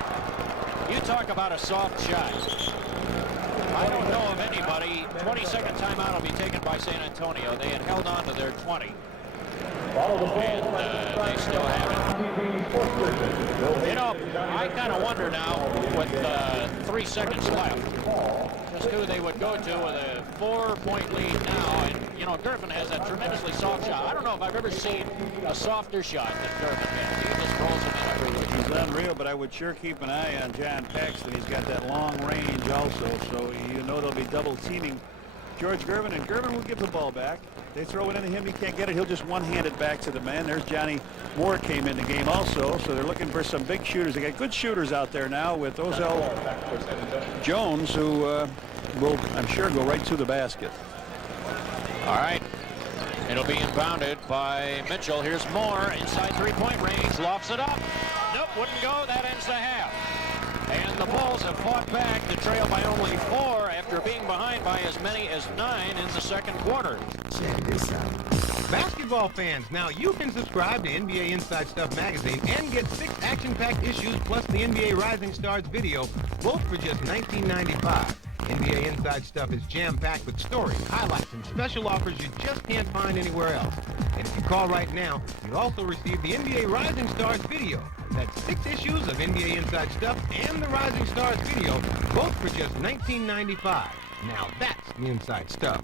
You talk about a soft shot. I don't know of anybody. 22nd timeout will be taken by San Antonio. They had held on to their 20. And they still have it. You know, I kind of wonder now, with 3 seconds left, minus 2 they would go to with a 4-point lead now. And, you know, Gervin has a tremendously soft shot. I don't know if I've ever seen a softer shot than Gervin has. He just rolls it in everywhere. He's unreal, but I would sure keep an eye on John Paxton. He's got that long range also, so you know they'll be double teaming George Gervin, and Gervin will give the ball back. They throw it into him. He can't get it. He'll just one-hand it back to the man. There's Johnny Moore came in the game also, so they're looking for some big shooters. They got good shooters out there now with Ozell Jones, who will, I'm sure, go right to the basket. All right. It'll be inbounded by Mitchell. Here's Moore inside 3-point range. Lofts it up. Nope, wouldn't go. That ends the half. And the Bulls have fought back to trail by only 4 after being behind by as many as 9 in the second quarter. Check this out. Basketball fans, now you can subscribe to NBA Inside Stuff magazine and get 6 action-packed issues plus the NBA Rising Stars video, both for just $19.95. NBA Inside Stuff is jam-packed with stories, highlights, and special offers you just can't find anywhere else. And if you call right now, you'll also receive the NBA Rising Stars video. That's 6 issues of NBA Inside Stuff and the Rising Stars video, both for just $19.95. Now that's the Inside Stuff.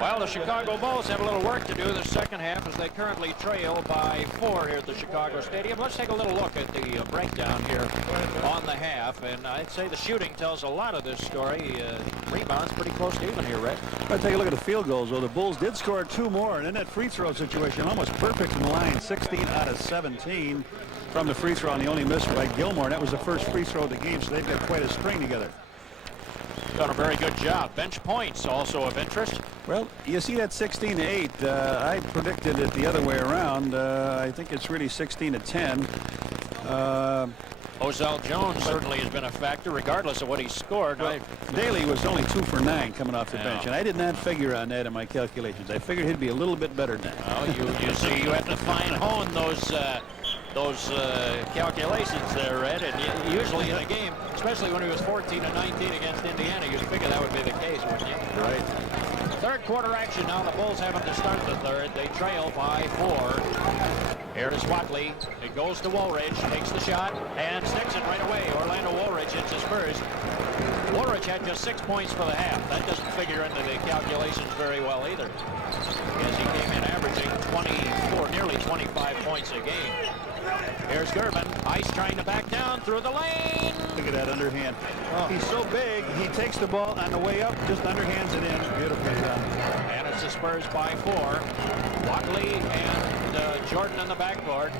Well, the Chicago Bulls have a little work to do the second half as they currently trail by 4 here at the Chicago Stadium. Let's take a little look at the breakdown here on the half, and I'd say the shooting tells a lot of this story. Rebounds pretty close to even here, Red. Let's take a look at the field goals, though. The Bulls did score 2 more, and in that free throw situation, almost perfect in the line, 16 out of 17 from the free throw, and the only miss by Gilmore, and that was the first free throw of the game, so they've got quite a string together. Done a very good job. Bench points also of interest. Well, you see that 16-8. I predicted it the other way around. I think it's really 16-10. Ozell Jones certainly has been a factor, regardless of what he scored. Well, Daly was only 2 for 9 coming off the bench, and I did not figure on that in my calculations. I figured he'd be a little bit better than that. Well, you see, you have to fine-hone those calculations there, Red, and usually in a game, especially when he was 14-19 against Indiana, you'd figure that would be the case, wouldn't you? Right. Third quarter action now. The Bulls haven't to start the third. They trail by 4. Here is Watley. It goes to Woolridge, takes the shot, and sticks it right away. Orlando Woolridge hits his first. Woolridge had just 6 points for the half. That doesn't figure into the calculations very well either, because he came in averaging 24, nearly 25 points a game. Here's Gervin. Ice trying to back down through the lane. Look at that underhand. Oh. He's so big, he takes the ball on the way up, just underhands it in. Beautifully done. And it's the Spurs by 4. Watley and Jordan on the backboard.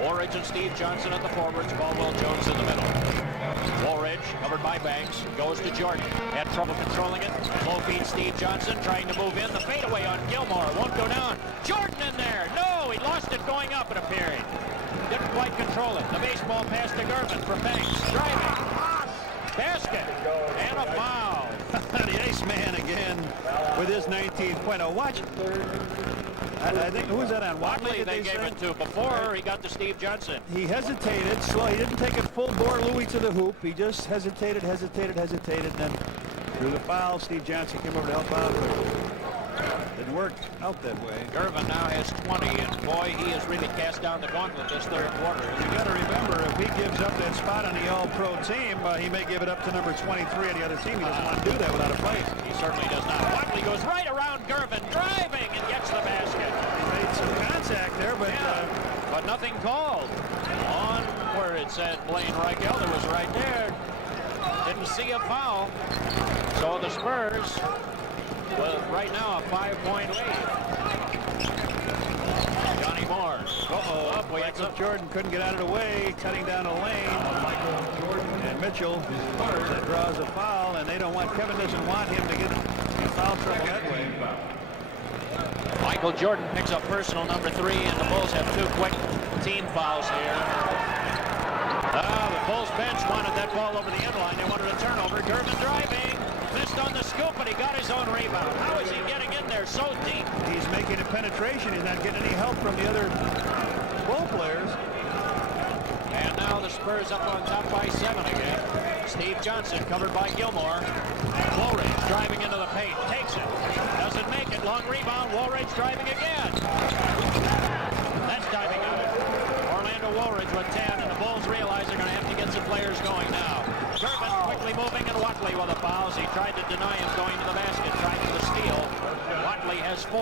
Woolridge and Steve Johnson at the forwards. Caldwell Jones in the middle. Woolridge, covered by Banks, goes to Jordan. Had trouble controlling it. Low feed Steve Johnson trying to move in. The fadeaway on Gilmore. Won't go down. Jordan in there. No, he lost it going up, it appeared. Didn't quite control it. The baseball pass to Gervin from Banks. Driving. Basket. And a foul. The ace man again with his 19th point. Now watch. I think, who was that on? Watley they gave it to before he got to Steve Johnson. He hesitated, slow. He didn't take it full bore Louis to the hoop. He just hesitated, and then threw the foul. Steve Johnson came over to help out, but didn't work out that way. Gervin now has 20, and boy, he has really cast down the gauntlet this third quarter. You got to remember, if he gives up that spot on the All-Pro team, he may give it up to number 23 on the other team. He doesn't want to do that without a fight. He certainly does not. Watley goes right around Gervin, driving, and gets the basket. He made some contact there, but but nothing called on where it said Blaine Reichel. It was right there. Didn't see a foul. So the Spurs, well, right now a 5-point lead. Johnny Moore. Michael Jordan couldn't get out of the way, cutting down a lane. And Mitchell that draws a foul, and they don't want, Kevin doesn't want him to get in foul trouble that way. Michael Jordan picks up personal number 3, and the Bulls have 2 quick team fouls here. The Bulls bench wanted that ball over the end line. They wanted a turnover. Gervin driving. Missed on the scoop, but he got his own rebound. How is he getting in there so deep? He's making a penetration. He's not getting any help from the other Bull players. And now the Spurs up on top by 7 again. Steve Johnson covered by Gilmore. Woolridge driving into the paint. Takes it. Doesn't make it. Long rebound. Woolridge driving again. That's diving out. Orlando to Woolridge with 10, and the Bulls realize they're going to have to get some players going now. Gervin quickly moving, and Watley with the fouls. He tried to deny him going to the basket, tried for the steal. Watley has 4.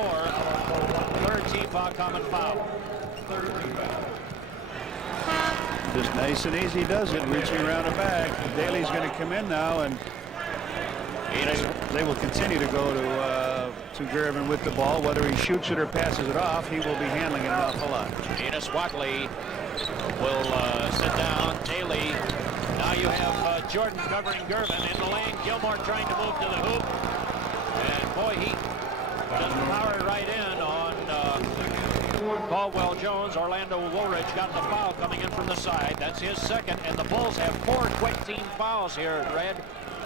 Third team foul, common foul. Just nice and easy does it, reaching around the back. Daly's going to come in now, and they will continue to go to Gervin with the ball. Whether he shoots it or passes it off, he will be handling it an awful lot. Enos Watley will sit down. Daly. Now you have Jordan covering Gervin in the lane. Gilmore trying to move to the hoop. And boy, he just powered right in on Caldwell Jones. Orlando Woolridge got the foul coming in from the side. That's his second. And the Bulls have 4 quick team fouls here at Red.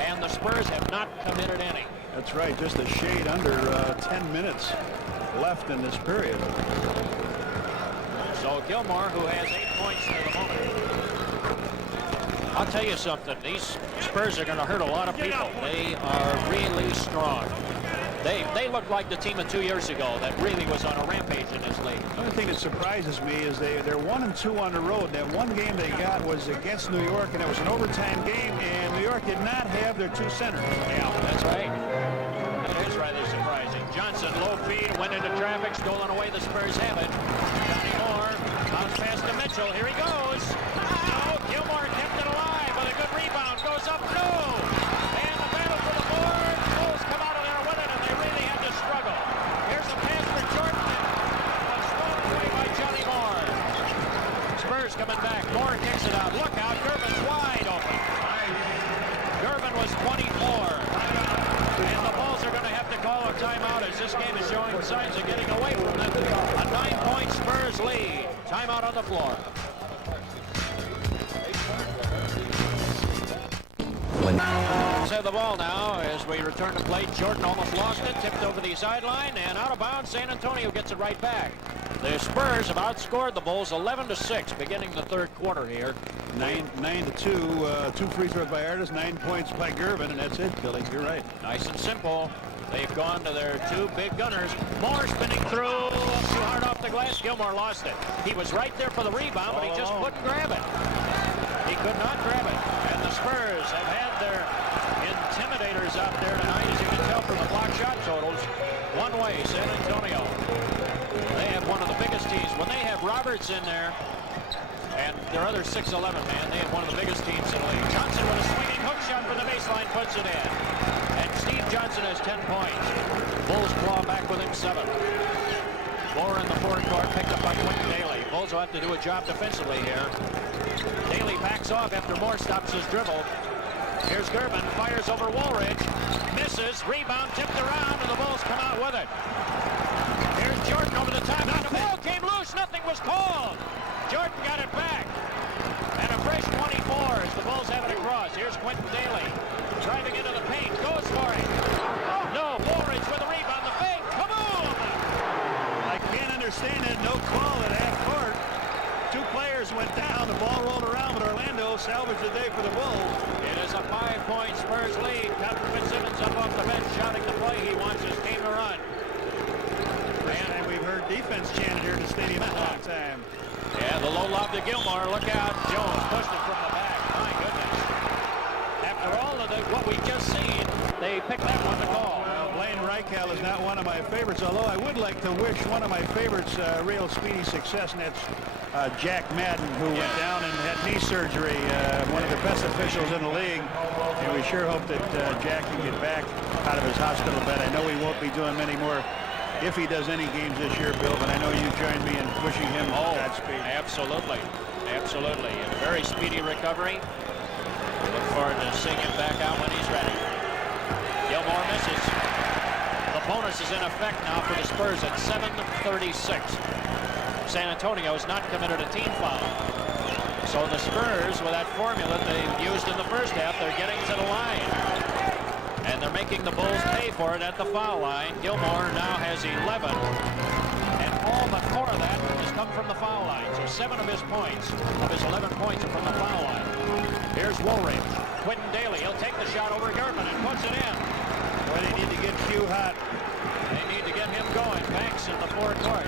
And the Spurs have not committed any. That's right, just a shade under 10 minutes left in this period. So Gilmore, who has 8 points to the moment. I'll tell you something, these Spurs are going to hurt a lot of people. They are really strong. They look like the team of 2 years ago that really was on a rampage in this league. Another thing that surprises me is they're 1-2 on the road. That one game they got was against New York, and it was an overtime game, and New York did not have their 2 centers. Yeah, that's right. That is rather surprising. Johnson, low feed, went into traffic, stolen away. The Spurs have it. Johnny Moore bounce pass to Mitchell. Here he goes. No, Gilmore kept it alive, but a good rebound goes up. No. And the battle for the board. Bulls come out of there with it, and they really had to struggle. Here's a pass for Jordan. And stolen away by Johnny Moore. Spurs coming back. Moore kicks it out. Look out. Gervin's wide open. Gervin was 24. And the Bulls are going to have to call a timeout as this game is showing signs of getting away from them. A 9-point Spurs lead. Timeout on the floor. Have the ball now as we return to play. Jordan almost lost it, tipped over the sideline, and out of bounds. San Antonio gets it right back. The Spurs have outscored the Bulls 11-6 beginning the third quarter here. 9-2. 2 free throws by Artis, 9 points by Gervin, and that's it, Billy. You're right. Nice and simple. They've gone to their 2 big gunners. Moore spinning through, too hard off the glass. Gilmore lost it. He was right there for the rebound, but he just couldn't grab it. He could not grab it. And the Spurs have had their intimidators out there tonight, as you can tell from the block shot totals. One way, San Antonio. They have one of the biggest teams. When they have Roberts in there, and their other 6'11" man, they have one of the biggest teams in the league. Johnson with a swinging hook shot from the baseline, puts it in. And Steve Johnson has 10 points. Bulls claw back with him 7. Moore in the forecourt, picked up by Quentin Daly. Bulls will have to do a job defensively here. Daly backs off after Moore stops his dribble. Here's Gervin, fires over Woolridge, misses, rebound tipped around, and the Bulls come out with it. Here's Jordan over the top, and the ball came loose, nothing was called. Jordan got it back, and a fresh 24 as the Bulls have it across. Here's Quentin Daly, driving into the paint, goes for it. No, Woolridge with a rebound, the fake, kaboom! I can't understand it, no call at half court. 2 players went down, the ball rolled around, but Orlando salvaged the day for the Bulls. It is a 5-point Spurs lead. Captain Fitzsimmons up off the bench shouting the play he wants his team to run. And we've heard defense chanted here at the stadium a long time. Yeah, the low lob to Gilmore. Look out. Jones pushed it from the back. My goodness. After all of what we just seen, they picked that one to call. Well, Blaine Reichel is not one of my favorites, although I would like to wish one of my favorites real speedy success, and that's Jack Madden, who went down and had knee surgery, one of the best officials in the league. And we sure hope that Jack can get back out of his hospital bed. I know he won't be doing many more if he does any games this year, Bill, but I know you join me in wishing him Godspeed. Absolutely. Absolutely. And a very speedy recovery. Look forward to seeing him back out when he's ready. Gilmore misses. The bonus is in effect now for the Spurs at 7:36. San Antonio has not committed a team foul. So the Spurs, with that formula they used in the first half, they're getting to the line. And they're making the Bulls pay for it at the foul line. Gilmore now has 11. And all but 4 of that has come from the foul line. So 7 of his points, of his 11 points, are from the foul line. Here's Woolridge. Quentin Daly, he'll take the shot over Gervin and puts it in. Boy, they need to get Q hot. They need to get him going. Banks in the forecourt.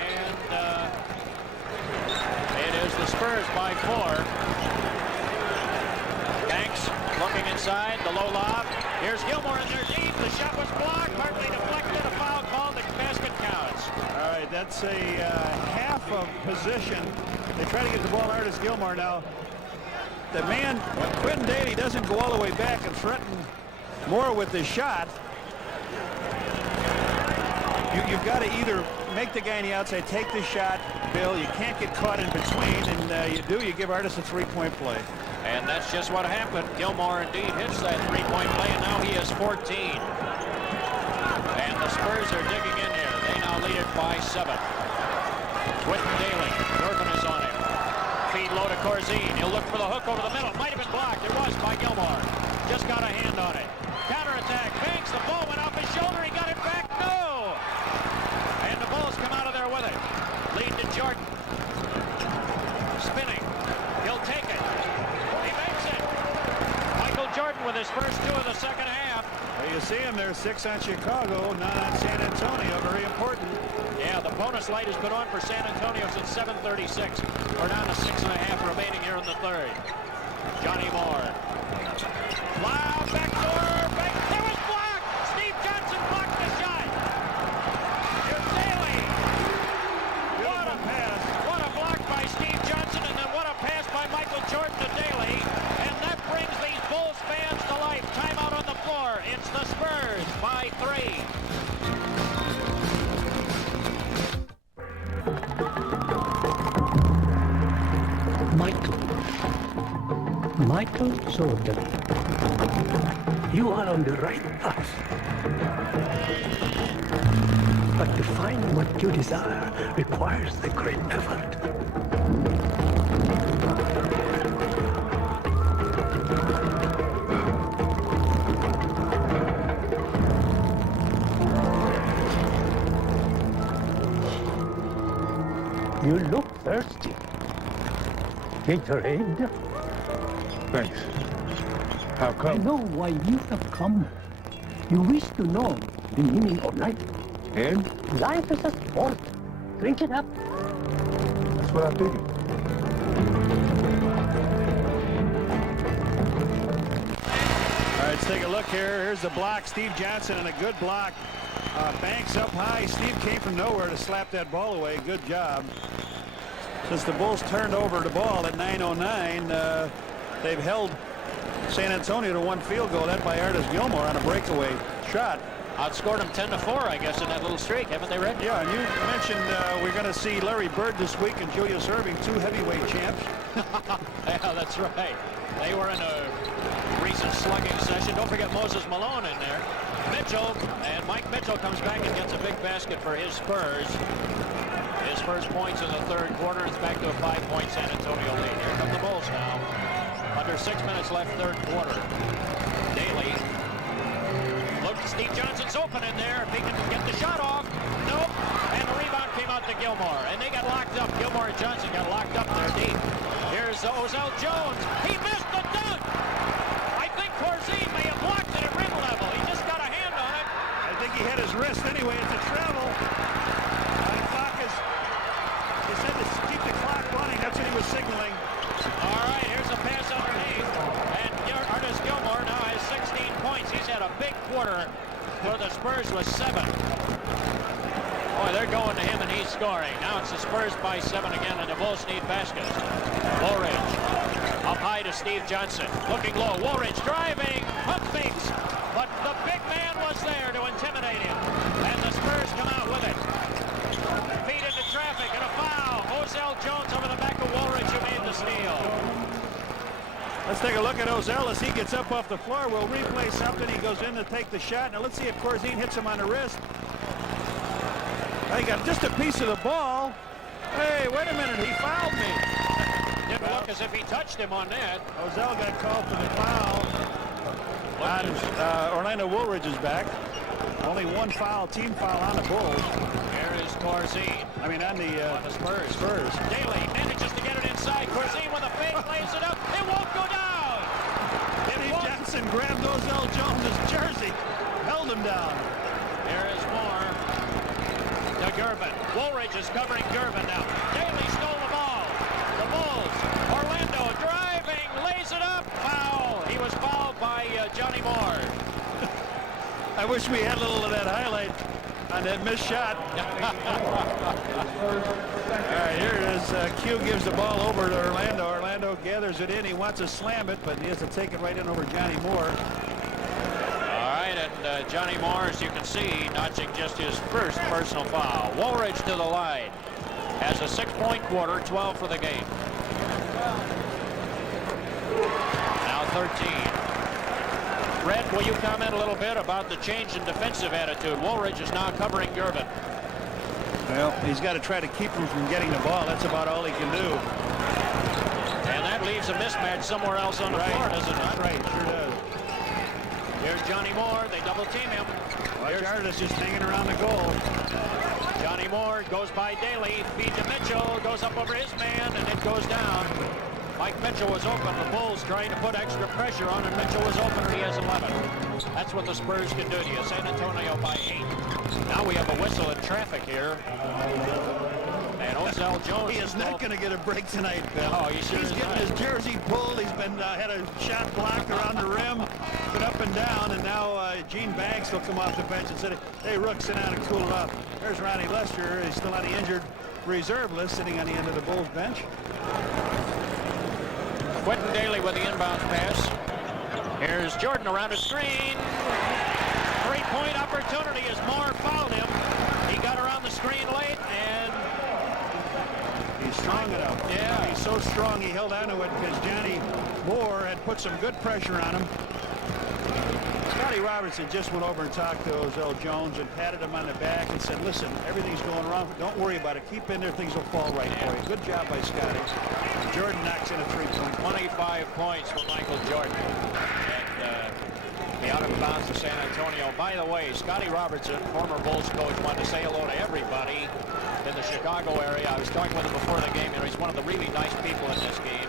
And by 4. Banks looking inside, the low lob. Here's Gilmore in there deep. The shot was blocked, partly deflected. A foul called. The basket counts. All right, that's a half of position. They try to get the ball to Artis Gilmore now. The man, Quentin Daly, doesn't go all the way back and threaten more with the shot. You've got to either make the guy on the outside take the shot, Bill. You can't get caught in between, and you do, you give Artis a three-point play. And that's just what happened. Gilmore indeed hits that three-point play, and now he has 14. And the Spurs are digging in here. They now lead it by 7. Quentin Daly, Gervin is on him. Feed low to Corzine. He'll look for the hook over the middle. Might have been blocked. It was by Gilmore. Just got a hand on it. Counterattack. Banks. The ball went off his shoulder. He got it back. No! And the Bulls come out of there with it. Lead to Jordan. Spinning. He'll take it. He makes it. Michael Jordan with his first 2 of the second half. Well, you see him there, 6 on Chicago, none on San Antonio. Very important. Yeah, the bonus light has been on for San Antonio since 7:36. We're down to 6.5 remaining here in the third. Johnny Moore. Loud backdoor. There was blocked. Steve Johnson blocked the shot. Here's Daly. What a pass. What a block by Steve Johnson, and then what a pass by Michael Jordan to Daly. And that brings these Bulls fans to life. Timeout on the floor. It's the Spurs by 3. Michael Jordan, you are on the right path. But to find what you desire requires a great effort. You look thirsty. Gatorade? Thanks. How I come? know why you have come. You wish to know the meaning of life. And? Life is a sport. Drink it up. That's what I figured. All right, let's take a look here. Here's the block. Steve Johnson, and a good block. Banks up high. Steve came from nowhere to slap that ball away. Good job. Since the Bulls turned over the ball at 9:09, they've held San Antonio to 1 field goal. That by Artis Gilmore on a breakaway shot. Outscored them 10-4, I guess, in that little streak, haven't they, Red? Yeah, and you mentioned we're going to see Larry Bird this week and Julius Erving, 2 heavyweight champs. Yeah, that's right. They were in a recent slugging session. Don't forget Moses Malone in there. Mitchell, and Mike Mitchell comes back and gets a big basket for his Spurs. His first points in the third quarter. It's back to a 5-point San Antonio lead. Here come the Bulls now. Under 6 minutes left, third quarter. Daly. Look, Steve Johnson's open in there. If he can get the shot off. Nope. And the rebound came out to Gilmore. And they got locked up. Gilmore and Johnson got locked up there deep. Here's Ozell Jones. He missed the dunk. I think Corzine may have blocked it at rim level. He just got a hand on it. I think he had his wrist anyway. It's a travel. The clock is, they said to keep the clock running. That's what he was signaling. All right, here's a pass underneath. And Artis Gilmore now has 16 points. He's had a big quarter for the Spurs with 7. Boy, they're going to him and he's scoring. Now it's the Spurs by 7 again, and the Bulls need baskets. Woolridge up high to Steve Johnson. Looking low. Woolridge driving. Pump fakes. But the big man was there to intimidate him. And the Spurs come out with it. Feed into traffic and a foul. Ozell Jones over the back of Woolridge, who made the steal. Let's take a look at Ozell as he gets up off the floor. We'll replay something. He goes in to take the shot. Now let's see if Corzine hits him on the wrist. He got just a piece of the ball. Hey, wait a minute. He fouled me. Didn't look as if he touched him on that. Ozell got called for the foul. Orlando Woolridge is back. Only 1 foul, team foul on the Bulls. Here is Corzine. I mean, on the Spurs. Daly manages to get it inside. Corzine with a fake, lays it up. It won't go down. Steve Johnson grabbed Ozell Jones' jersey, held him down. Here is Moore to Gervin. Woolridge is covering Gervin now. Daly stole the ball. The Bulls lays it up. Foul. He was fouled by Johnny Moore. I wish we had a little of that highlight on that missed shot. All right, here it is. Q gives the ball over to Orlando. Orlando gathers it in. He wants to slam it, but he has to take it right in over Johnny Moore. All right, and Johnny Moore, as you can see, notching just his first personal foul. Woolridge to the line. Has a 6-point quarter, 12 for the game. Now 13. Red, will you comment a little bit about the change in defensive attitude? Woolridge is now covering Gervin. Well, he's got to try to keep him from getting the ball. That's about all he can do. And that leaves a mismatch somewhere else on the floor, does it not? Right, sure does. Here's Johnny Moore. They double team him. Watch Artis just hanging around the goal. Johnny Moore goes by Daly. Feed to Mitchell. Goes up over his man, and it goes down. Mike Mitchell was open. The Bulls trying to put extra pressure on, and Mitchell was open, and he has 11. That's what the Spurs can do to you. San Antonio by 8. Now we have a whistle in traffic here. And Ozell Jones He is not going to get a break tonight, Bill. Oh, he sure He's is getting not. his jersey pulled. He's been had a shot blocked around the rim, been up and down, and now Gene Banks will come off the bench and say, "Hey, Rook, sit down and cool it off." There's Ronnie Lester. He's still on the injured reserve list, sitting on the end of the Bulls bench. Quentin Daly with the inbound pass. Here's Jordan around the screen. Three-point opportunity as Moore fouled him. He got around the screen late, and He's strong enough. Yeah. He's so strong he held on to it because Johnny Moore had put some good pressure on him. Scotty Robertson just went over and talked to Ozell Jones and patted him on the back and said, "Listen, everything's going wrong. Don't worry about it. Keep in there. Things will fall right for you." Good job by Scotty. Jordan knocks in a three-point. 25 points for Michael Jordan. And the out of bounds to San Antonio. By the way, Scotty Robertson, former Bulls coach, wanted to say hello to everybody in the Chicago area. I was talking with him before the game. You know, he's one of the really nice people in this game.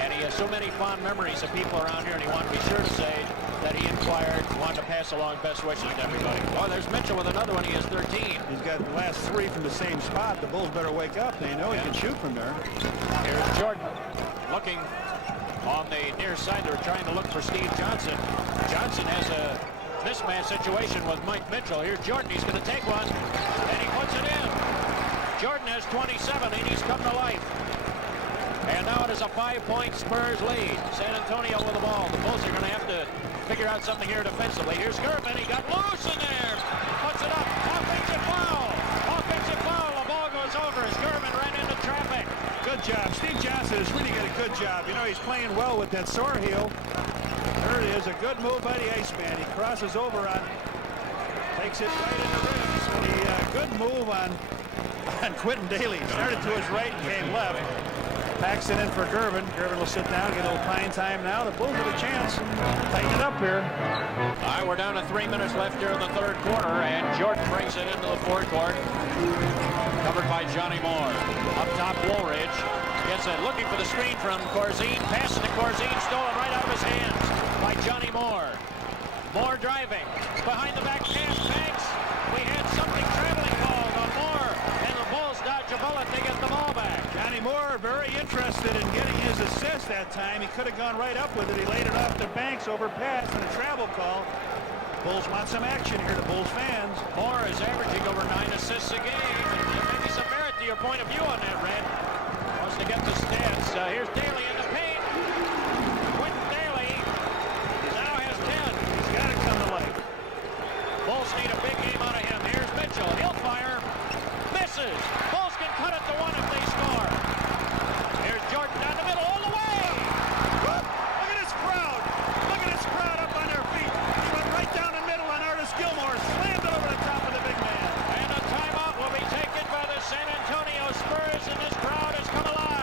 And he has so many fond memories of people around here, and he wanted to be sure to say that he inquired, wanted to pass along best wishes to everybody. Oh, there's Mitchell with another one. He has 13. He's got the last 3 from the same spot. The Bulls better wake up. They know he can shoot from there. Here's Jordan looking on the near side. They're trying to look for Steve Johnson. Johnson has a mismatch situation with Mike Mitchell. Here's Jordan. He's going to take one, and he puts it in. Jordan has 27, and he's come to life. And now it is a 5-point Spurs lead. San Antonio with the ball. The Bulls are going to have to figure out something here defensively. Here's Gervin. He got loose in there. Puts it up. Offensive foul. Offensive foul. The ball goes over as Gervin ran into traffic. Good job. Steve Johnson has really got a good job. You know, he's playing well with that sore heel. There it is. A good move by the Iceman. He crosses over on, takes it right in the ribs. And good move on Quentin Daly. Started to his right and came left. Packs it in for Gervin. Gervin will sit down, get a little pine time now. The Bulls have a chance. Tighten it up here. All right, we're down to 3 minutes left here in the third quarter, and Jordan brings it into the forecourt. Covered by Johnny Moore. Up top, Woolridge gets it, looking for the screen from Corzine. Passes to Corzine, stolen right out of his hands by Johnny Moore. Moore driving. Behind the back pass, Banks. We had something traveling called on Moore, and the Bulls dodge a bullet. They get the ball back. Johnny Moore very interested in getting his assist that time. He could have gone right up with it. He laid it off to Banks, over pass, and a travel call. Bulls want some action here, the Bulls fans. Moore is averaging over 9 assists a game. And maybe some merit to your point of view on that, Red. Wants to get the stats. Here's Daly in the paint. Quentin Daly now has 10. He's got to come to life. Bulls need a big game out of him. Here's Mitchell. He'll fire. Misses. Bulls can cut it to 1 if they score. Here's Jordan down the middle all the way. Look at this crowd. Look at this crowd up on their feet. He went right down the middle on Artis Gilmore. Slammed it over the top of the big man. And a timeout will be taken by the San Antonio Spurs, and this crowd has come alive.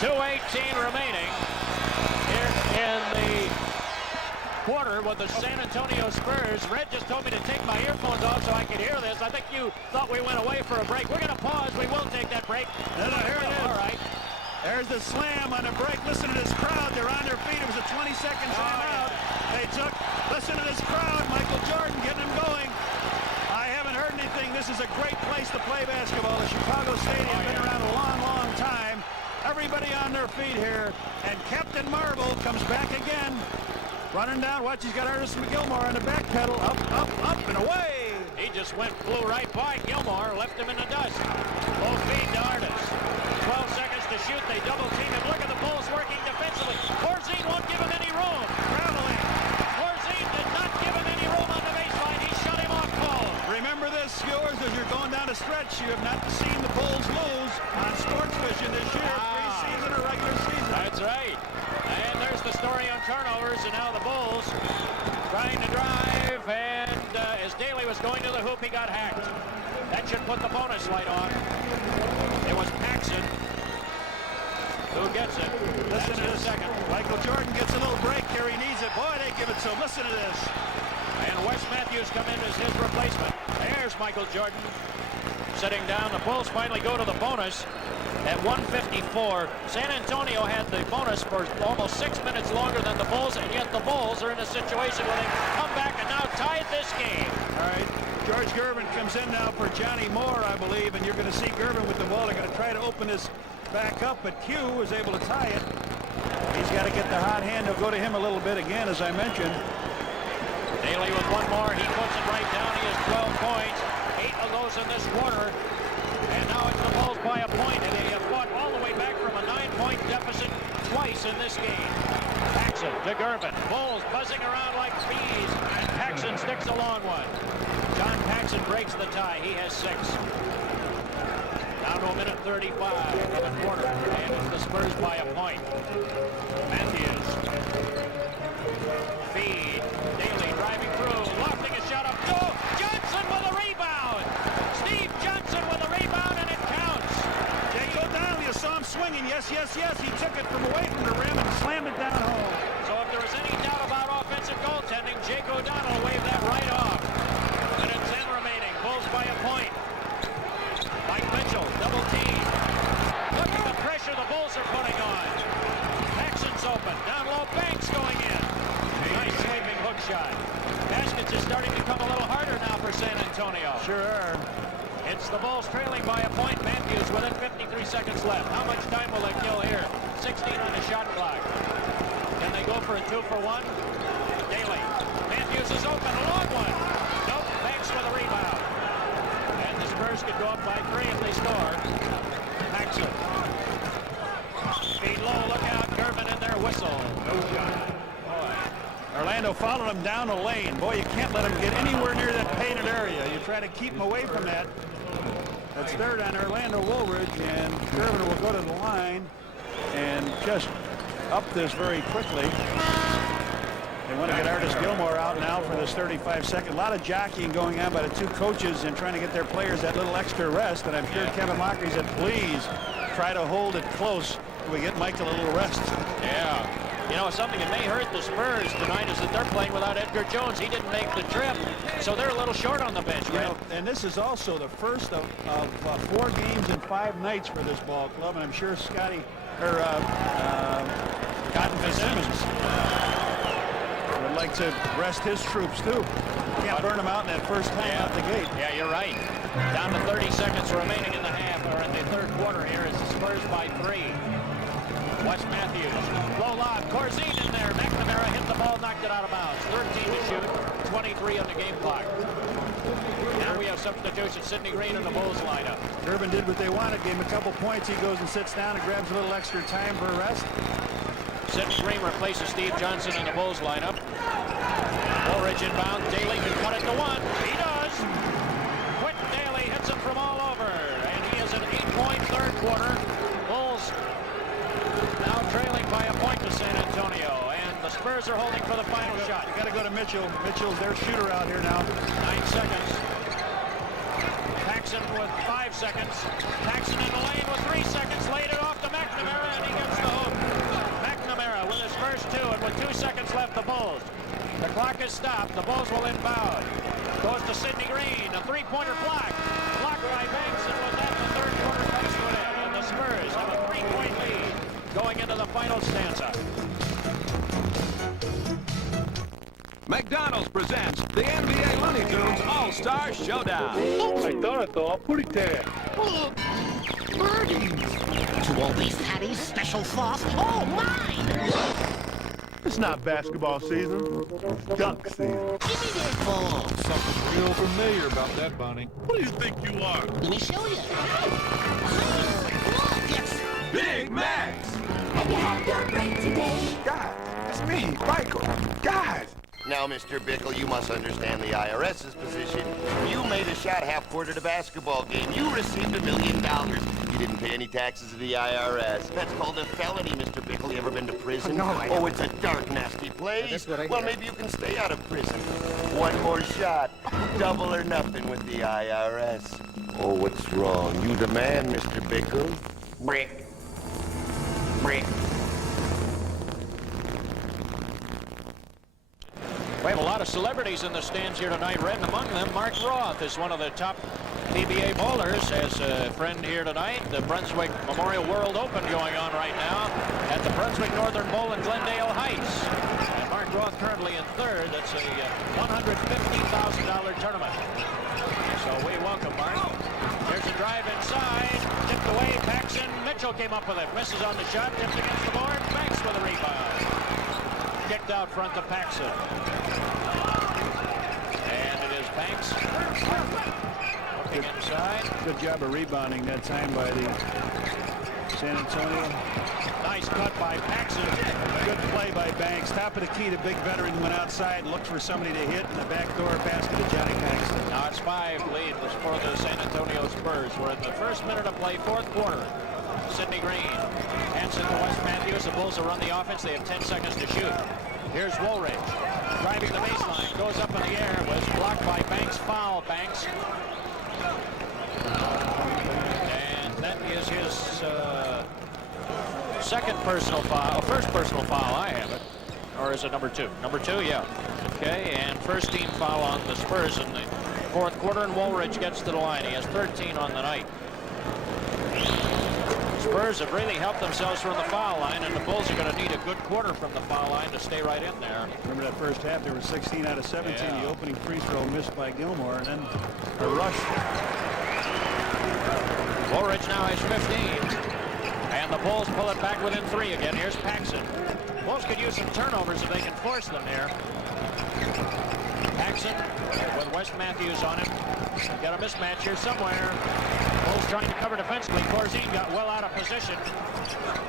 .2:18 remaining here in the quarter with the San Antonio Spurs. Red just told me to take my earphones off so I could hear this. I think you thought we went away for a break. We're going to pause. We will take that break. No, here it is. All right. There's the slam on a break. Listen to this crowd. They're on their feet. It was a 20-second timeout. They took, listen to this crowd. Michael Jordan getting them going. I haven't heard anything. This is a great place to play basketball. The Chicago Stadium been around a long, long time. Everybody on their feet here. And Captain Marvel comes back again. Running down. Watch, he's got Artis and Gilmore on the back pedal. Up, up, up, and away. He just flew right by Gilmore, left him in the dust. Full feed to Artis. 12 seconds to shoot. They double team him. Look at the Bulls working defensively. Corzine won't give him any room. Traveling. Corzine did not give him any room on the baseline. He shut him off cold. Remember this, viewers, as you're going down a stretch, you have not seen the Bulls lose on Sports Vision this year, preseason or regular season. That's right. And there's the story on turnovers, and now the Bulls trying to drive, and as Daly was going to the hoop, he got hacked. That should put the bonus light on. It was Paxson who gets it. Listen to this. Second. Michael Jordan gets a little break here. He needs it. Boy, they give it to him. Listen to this. And Wes Matthews come in as his replacement. There's Michael Jordan sitting down. The Bulls finally go to the bonus at 1:54. San Antonio had the bonus for almost 6 minutes longer than the Bulls, and yet the Bulls are in a situation where they come back and now tied this game. All right. George Gervin comes in now for Johnny Moore, I believe, and you're going to see Gervin with the ball. They're going to try to open this back up, but Q was able to tie it. He's got to get the hot hand. He'll go to him a little bit again, as I mentioned. Daly with one more. He puts it right down. He has 12 points. 8 of those in this quarter. And now it's the Bulls by a point, and they have fought all the way back from a 9-point deficit twice in this game. Paxson to Gervin. Bulls buzzing around like bees, and Paxson sticks a long one. John Paxson breaks the tie. He has 6. Down to a minute 35 of the quarter, and it's the Spurs by a point. Matthews. Feed. Daly driving through, lofting a shot up. Oh, Johnson with a rebound. Steve Johnson with a rebound, and it counts. Jake O'Donnell, you saw him swinging. Yes, yes, yes. He took it from away from the rim and slammed it down home. So if there was any doubt about offensive goaltending, Jake O'Donnell waved that right off. Minute 10 remaining. Bulls by a point. Mike Mitchell, double team. Look at the pressure the Bulls are putting on. Paxson's open. Down low, Banks going in. Nice sweeping hook shot. Baskets are starting to come a little harder now for San Antonio. Sure are. It's the Bulls trailing by a point. Matthews within 53 seconds left. How much time will they kill here? 16 on the shot clock. Can they go for a 2-for-1? Daly. Matthews is open. A long one. Nope. Banks with a rebound. And the Spurs could go up by 3 if they score. Paxson. Speed low. Look out. Gervin in there. Whistle. No shot. Orlando followed him down the lane. Boy, you can't let him get anywhere near that painted area. You try to keep him away from that. That's third on Orlando Woolridge, and Gervin will go to the line and just up this very quickly. They want to get Artis Gilmore out now for this 35-second. A lot of jockeying going on by the two coaches and trying to get their players that little extra rest. And I'm sure Kevin Lockery said, please try to hold it close till we get Michael a little rest. Yeah. You know, something that may hurt the Spurs tonight is that they're playing without Edgar Jones. He didn't make the trip, so they're a little short on the bench, right? You know, and this is also the first of 4 games in 5 nights for this ball club, and I'm sure Cotton Fitzsimmons would like to rest his troops, too. Can't burn them out in that first time out the gate. Yeah, you're right. Down to 30 seconds remaining in the half, or in the third quarter here, as the Spurs by 3. Wes Matthews, low lob, Corzine in there. McNamara hit the ball, knocked it out of bounds. 13 to shoot, 23 on the game clock. Now we have substitution. Sidney Green in the Bulls lineup. Gervin did what they wanted, gave him a couple points. He goes and sits down and grabs a little extra time for a rest. Sidney Green replaces Steve Johnson in the Bulls lineup. Woolridge inbound. Daly can cut it to 1. He does. Quentin Daly hits him from all over, and he is an 8-point third quarter. Bulls now trailing by a point to San Antonio, and the Spurs are holding for the final shot. You got to go to Mitchell. Mitchell's their shooter out here now. 9 seconds. Paxson with 5 seconds. Paxson in the lane with 3 seconds. Laid it off to McNamara, and he gets the hook. McNamara with his first 2, and with 2 seconds left, the Bulls. The clock is stopped. The Bulls will inbound. Goes to Sidney Green. A 3-pointer block. Blocked by Banks, and with that, the third quarter comes to an end, and the Spurs have a 3-point lead. inside. McDonald's presents the NBA Looney Tunes All-Star Showdown. I thought I saw a putty tab. To all these fatties, special sauce. Oh, mine! It's not basketball season. It's dunk season. Give me that ball. Something real familiar about that, Bonnie. Who do you think you are? Let me show you. Look, it's Big Macs. Have you had your break today? God, it's me, Michael. Guys. Now, Mr. Bickle, you must understand the IRS's position. You made a shot half-court at a basketball game. You received $1 million. You didn't pay any taxes to the IRS. That's called a felony, Mr. Bickle. You ever been to prison? No, I Oh, it's a dark, nasty place. Well, maybe you can stay out of prison. One more shot. Double or nothing with the IRS. Oh, what's wrong? You the man, Mr. Bickle. Brick. Brick. We have a lot of celebrities in the stands here tonight. Red, and among them, Mark Roth is one of the top PBA bowlers. Has a friend here tonight. The Brunswick Memorial World Open going on right now at the Brunswick Northern Bowl in Glendale Heights. And Mark Roth currently in third. That's a $150,000 tournament. So we welcome Mark. There's a drive inside. Tipped away. Paxson. Mitchell came up with it. Misses on the shot. Tipped against the board. Banks with a rebound. Kicked out front to Paxson. And it is Banks. Looking inside. Good job of rebounding that time by the San Antonio. Nice cut by Paxson. Good play by Banks. Top of the key, the big veteran went outside and looked for somebody to hit, and the backdoor basket to Johnny Paxton. Now it's 5 lead for the San Antonio Spurs. We're in the first minute of play, fourth quarter. Sidney Green hands it to Wes Matthews. The Bulls will run the offense. They have 10 seconds to shoot. Here's Woolridge driving the baseline. Goes up in the air. Was blocked by Banks. Foul, Banks. And that is his second personal foul. First personal foul. I have it. Or is it number 2? Number 2, yeah. Okay, and first team foul on the Spurs in the fourth quarter, and Woolridge gets to the line. He has 13 on the night. Spurs have really helped themselves from the foul line, and the Bulls are going to need a good quarter from the foul line to stay right in there. Remember that first half, they were 16 out of 17. Yeah. The opening free throw missed by Gilmore, and then a rush. Woolridge now has 15. And the Bulls pull it back within 3 again. Here's Paxson. Bulls could use some turnovers if they can force them here. Paxson with Wes Matthews on him. Got a mismatch here somewhere. Bulls trying to cover defensively. Corzine got well out of position.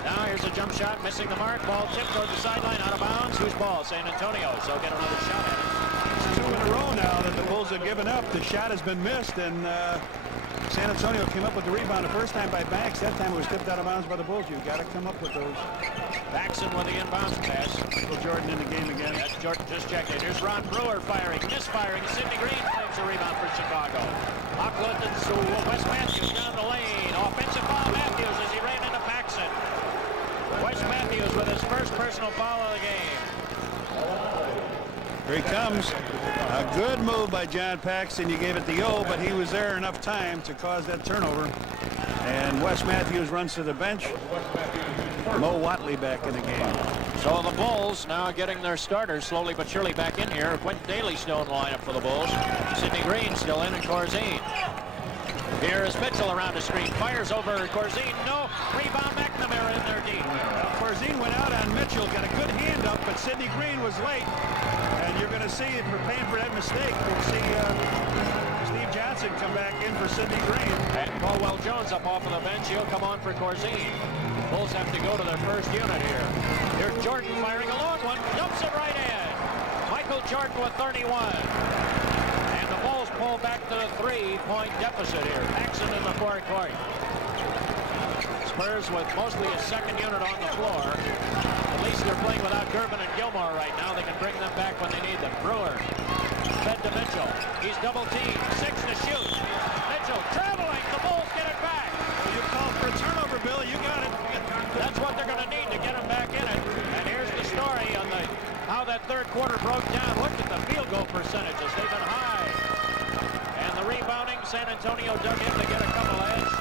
Now here's a jump shot, missing the mark. Ball tipped towards the sideline, out of bounds. Whose ball? San Antonio. So get another shot at it. It's 2 in a row now that the Bulls have given up. The shot has been missed, and San Antonio came up with the rebound the first time by Banks. That time it was tipped out of bounds by the Bulls. You've got to come up with those. Paxson with the inbounds pass. Michael Jordan in the game again. That's Jordan just checked it. Here's Ron Brewer firing, misfiring. Sidney Green claims a rebound for Chicago. Hockland and Wes Matthews down the lane. Offensive foul, Matthews as he ran into Paxson. Wes Matthews with his first personal foul of the game. Here he comes. A good move by John Paxson. You gave it the O, but he was there enough time to cause that turnover. And Wes Matthews runs to the bench. Mo Watley back in the game. So the Bulls now getting their starters slowly but surely back in here. Quentin Daly still in the lineup for the Bulls. Sidney Green still in, and Corzine. Here is Mitchell around the screen. Fires over Corzine. No. Rebound. McNamara in there deep. Corzine went out on Mitchell. Got a good hand up, but Sidney Green was late. And you're going to see, if we're paying for that mistake, we'll see Steve Johnson come back in for Sidney Green. And Caldwell Jones up off of the bench. He'll come on for Corzine. Bulls have to go to their first unit here. Here's Jordan firing a long one. Dumps it right in. Michael Jordan with 31. And the Bulls pull back to the 3-point deficit here. Paxson in the forecourt. Spurs with mostly a second unit on the floor. At least they're playing without Gervin and Gilmore right now. They can bring them back when they need them. Brewer fed to Mitchell. He's double teamed. 6 to shoot. Mitchell traveling. The Bulls get it back. Well, you called for a turnover, Bill. You got it. That's what they're going to need to get them back in it. And here's the story on how that third quarter broke down. Look at the field goal percentages. They've been high. And the rebounding, San Antonio dug in to get a couple edge.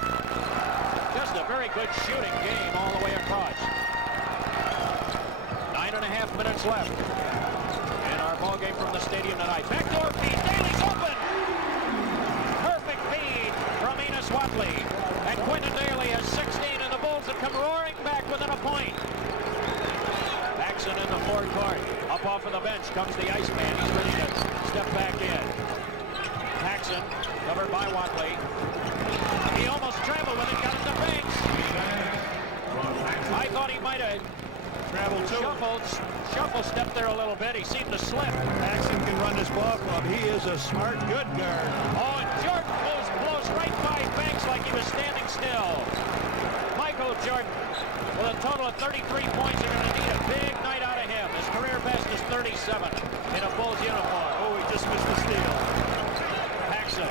Just a very good shooting game all the way across. 7.5 minutes left in our ball game from the stadium tonight. Backdoor feed. Daly's open. Perfect feed from Enos Watley. And Quinton Daly has 16, and the Bulls have come roaring back within a point. Paxson in the forecourt. Up off of the bench comes the Iceman. He's ready to step back in. Paxson covered by Watley. He almost traveled with it, got it to Banks. I thought he might have Traveled too. Shuffle stepped there a little bit. He seemed to slip. Paxson can run this ball club. He is a smart, good guard. Oh, and Jordan blows right by Banks like he was standing still. Michael Jordan, with a total of 33 points, are going to need a big night out of him. His career best is 37 in a Bulls uniform. Oh, he just missed the steal. Paxson,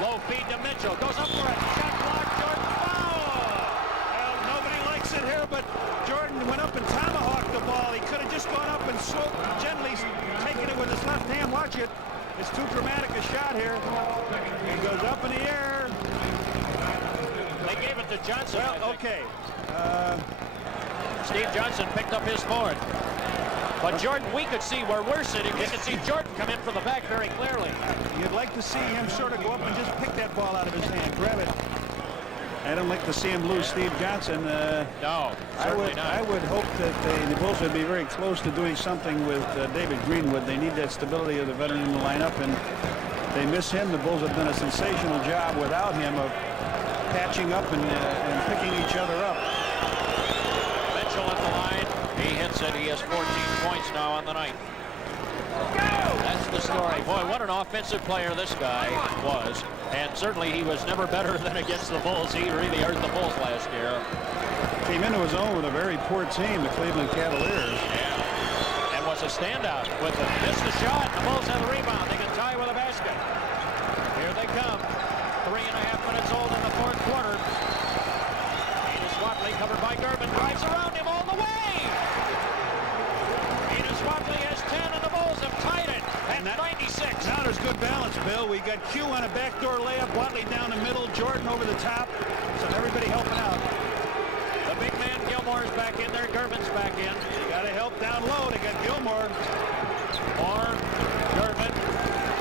low feed to Mitchell, goes up for it. Shot block, Jordan, foul! Well, nobody likes it here, but Jordan went up and tomahawked the ball. He could have just gone up and gently taken it with his left hand. Watch it. It's too dramatic a shot here. He goes up in the air. They gave it to Johnson. Well, okay. Steve Johnson picked up his board. But Jordan, we could see where we're sitting. We could see Jordan come in from the back very clearly. You'd like to see him sort of go up and just pick that ball out of his hand, grab it. I don't like to see him lose Steve Johnson. No, certainly not. I would hope that the Bulls would be very close to doing something with David Greenwood. They need that stability of the veteran in the lineup, and they miss him. The Bulls have done a sensational job without him of patching up and picking each other up. Mitchell at the line. He hits it. He has 14 points now on the night. That's the story. Boy, what an offensive player this guy was. And certainly he was never better than against the Bulls. He really hurt the Bulls last year. Came into his own with a very poor team, the Cleveland Cavaliers. Yeah. And was a standout with them. Missed the shot. The Bulls have the rebound. They can tie with a basket. Here they come. 3.5 minutes old in the fourth quarter. Enos Watley covered by Gervin. Drives around him all the way. Enos Watley has 10, and the Bulls have tied it at 96. Now there's good balance, Bill. We got Q on a backdoor layup, Watley down the middle, Jordan over the top. So everybody helping out. The big man Gilmore is back in there. Gervin's back in. You got to help down low. They got Gilmore. Or Gervin.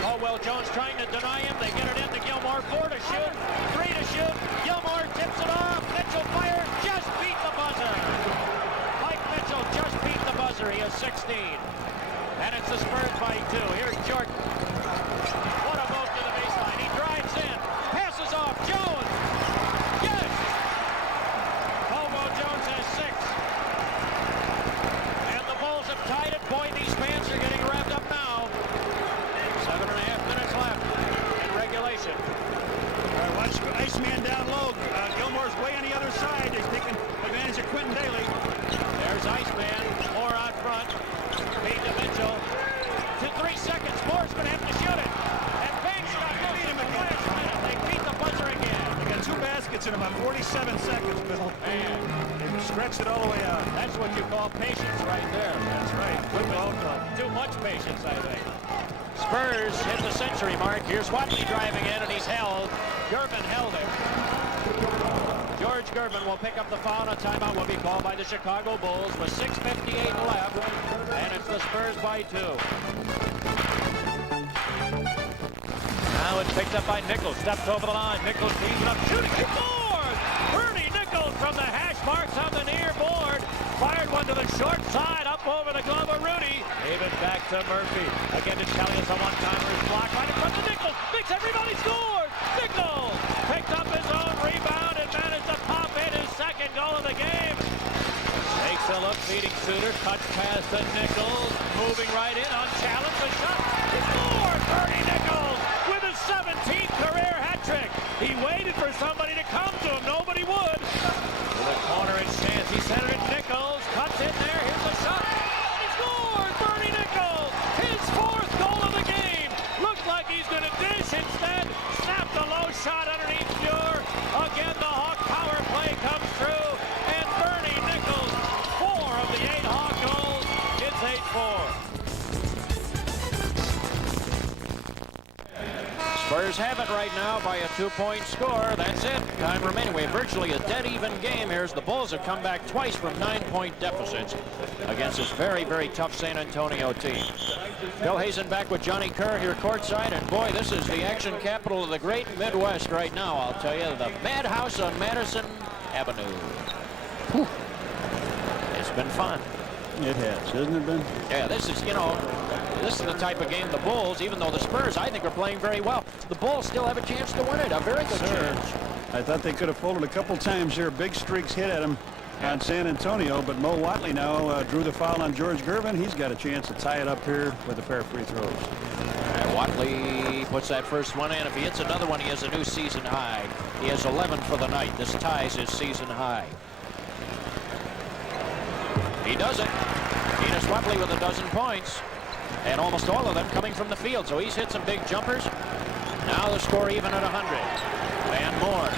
Caldwell Jones trying to deny him. They get it into Gilmore. 4 to shoot. 3 to shoot. Gilmore tips it off. Mitchell fires. Just beat the buzzer. Mike Mitchell just beat the buzzer. He has 16. And it's the Spurs by 2. Here's Jordan. What a move to the baseline. He drives in. Passes off. Jones. Yes! Caldwell Jones has 6. And the Bulls have tied it. Boy, these fans are getting revved up now. 7.5 minutes left in regulation. All right, watch Iceman down low. Gilmore's way on the other side. He's taking advantage of Quinton Daly. There's Iceman. Moore out front. Feed to Mitchell. 3 seconds. Moore's going to have to shoot it. And Banks got beat him at the last minute. They beat the buzzer again. They got 2 baskets in about 47 seconds, Bill. And they stretched it all the way out. That's what you call patience right there. That's right. Good ball club. Too much patience, I think. Spurs hit the century mark. Here's Watley driving in, and he's held. Gervin held him. George Gervin will pick up the foul. A timeout will be called by the Chicago Bulls with 6:58 left, and it's the Spurs by 2. Now it's picked up by Nichols. Steps over the line. Nichols leaves it up. Shooting. He scores! Bernie Nichols from the hash marks on the near board. Fired one to the short side. Up over the glove of Rudy. Gave it back to Murphy. Again to Kelly as a one-timer. Blocked right in front of Nichols. Makes everybody score. Nichols picked up his own rebound and managed to pop in his second goal of the game. Takes a look, feeding Suter, cuts past to Nichols, moving right in, unchallenged, the shot, he scored! Bernie Nichols with his 17th career hat trick. He waited for somebody to come to him, nobody would. With a corner and chance, he centered it, Nichols, cuts in there, here's the shot, and he scores! Bernie Nichols, his 4th goal of the game. Looked like he's going to dish, instead, snapped a low shot underneath Muir. Again, the Hawk power play comes through, and Bernie Nichols, 4 of the 8 Hawk goals. It's 8-4. Spurs Spurs have it right now by a 2-point score. That's it. Time remaining. We have virtually a dead even game here as the Bulls have come back twice from 9-point deficits against this very, very tough San Antonio team. Bill Hazen back with Johnny Kerr here courtside, and boy, this is the action capital of the great Midwest right now, I'll tell you. The Madhouse on Madison Avenue. Whew. It's been fun. It has, hasn't it been? Yeah, this is, you know, this is the type of game the Bulls, even though the Spurs, I think, are playing very well, the Bulls still have a chance to win it. A very good chance. I thought they could have folded a couple times here. Big streaks hit at them on San Antonio, but Mo Watley now drew the foul on George Gervin. He's got a chance to tie it up here with a pair of free throws. Watley puts that first one in. If he hits another one, he has a new season high. He has 11 for the night. This ties his season high. He does it. Enos Watley with a dozen points, and almost all of them coming from the field. So he's hit some big jumpers. Now the score even at 100. And more.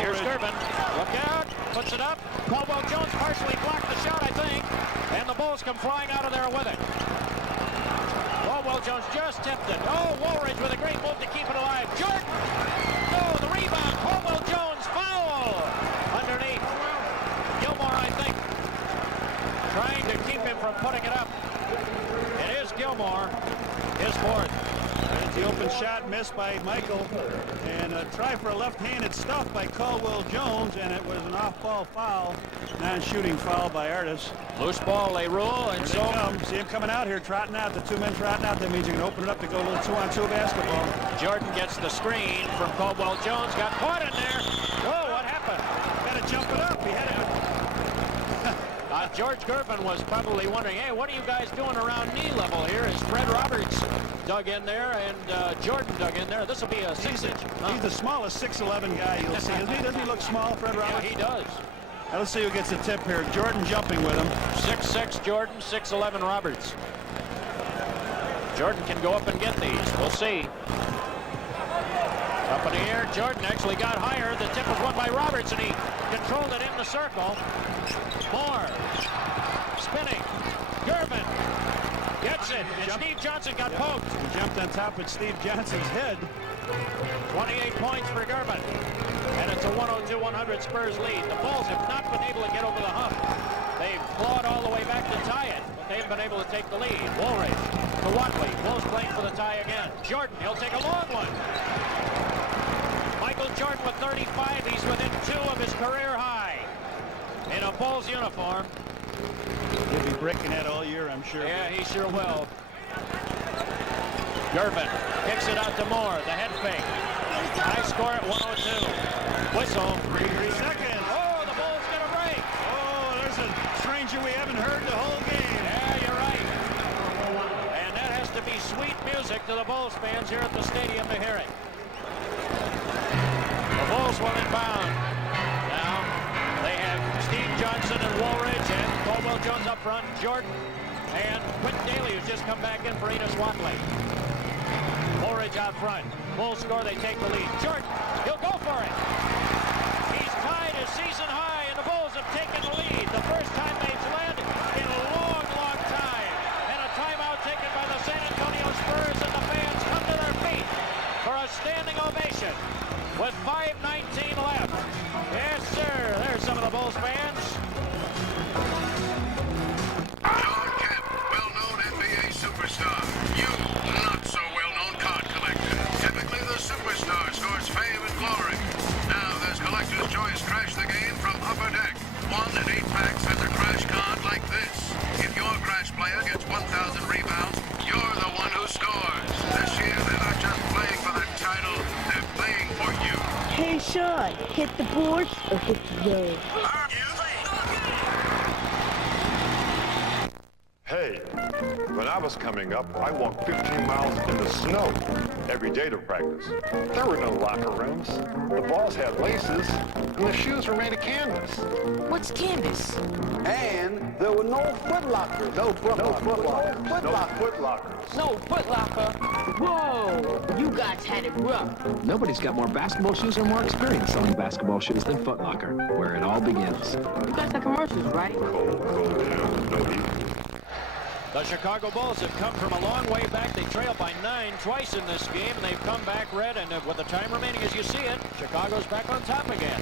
Here's Gervin. Look out. Puts it up. Caldwell Jones partially blocked the shot, I think. And the Bulls come flying out of there with it. Caldwell Jones just tipped it. Oh, Woolridge with a great move to keep it alive. Jordan. Oh, the rebound. Caldwell Jones foul. Underneath. Gilmore, I think, trying to keep him from putting it up. It is Gilmore. His fourth. There's the open shot missed by Michael, and a try for a left-handed stuff by Caldwell Jones, and it was an off-ball foul, non-shooting foul by Artis. Loose ball, they rule, and so see him coming out here, trotting out. The two men trotting out. That means you can open it up to go a little 2-on-2 basketball. Jordan gets the screen from Caldwell Jones. Got caught in there. Whoa, what happened? Got to jump it up. He had it. George Gervin was probably wondering, hey, what are you guys doing around knee level here? As Fred Roberts dug in there and Jordan dug in there. This will be a 6-inch. He's the smallest 6'11" guy you'll see. Doesn't he look small, Fred Roberts? Yeah, he does. Now let's see who gets the tip here. Jordan jumping with him. 6'6" Jordan, 6'11" Roberts. Jordan can go up and get these. We'll see. Up in the air, Jordan actually got higher. The tip was won by Roberts, and he controlled it in the circle. Moore, spinning, Gervin gets it, and Steve Johnson got poked. He jumped on top of Steve Johnson's head. 28 points for Gervin, and it's a 102-100 Spurs lead. The Bulls have not been able to get over the hump. They've clawed all the way back to tie it, but they haven't been able to take the lead. Woolridge to Watley. Bulls playing for the tie again. Jordan, he'll take a long one. Michael Jordan with 35. He's within 2 of his career high. In a Bulls uniform. He'll be breaking that all year, I'm sure. Yeah, he sure will. Gervin kicks it out to Moore. The head fake. High score at 102. Whistle. 3 seconds. Oh, the Bulls get a break. Oh, there's a stranger we haven't heard the whole game. Yeah, you're right. And that has to be sweet music to the Bulls fans here at the stadium to hear it. The Bulls will inbound. Now, they have Steve Johnson and Woolridge and Caldwell Jones up front, Jordan, and Quentin Daly, who's just come back in for Enos Watley. Woolridge out front. Bulls score, they take the lead. Jordan, he'll go for it. He's tied his season high, and the Bulls have taken the lead. The first time they've led in a long, long time. And a timeout taken by the San Antonio Spurs, and the fans come to their feet for a standing ovation with 5:19 left. Yes, sir. There's some of the Bulls fans. John Kemp, well-known NBA superstar. You, not so well-known card collector. Typically the superstar scores fame and glory. Now there's collector's choice Crash the Game from Upper Deck. 1 and 8 packs has a Crash card like this. If your Crash player gets 1,000 rebounds, you're the one who scores. This year they're not just playing for the title, they're playing for you. Hey, Sean, hit the boards or hit the road? Hey, when I was coming up, I walked 15 miles in the snow every day to practice. There were no locker rooms. The balls had laces, and the shoes were made of canvas. What's canvas? And there were no foot lockers. No foot lockers. No foot locker. Whoa, you guys had it rough. Nobody's got more basketball shoes or more experience selling basketball shoes than Foot Locker, where it all begins. You guys have commercials, right? Cold, yeah, no heat. The Chicago Bulls have come from a long way back. They trailed by 9 twice in this game, and they've come back, Red, and with the time remaining as you see it, Chicago's back on top again.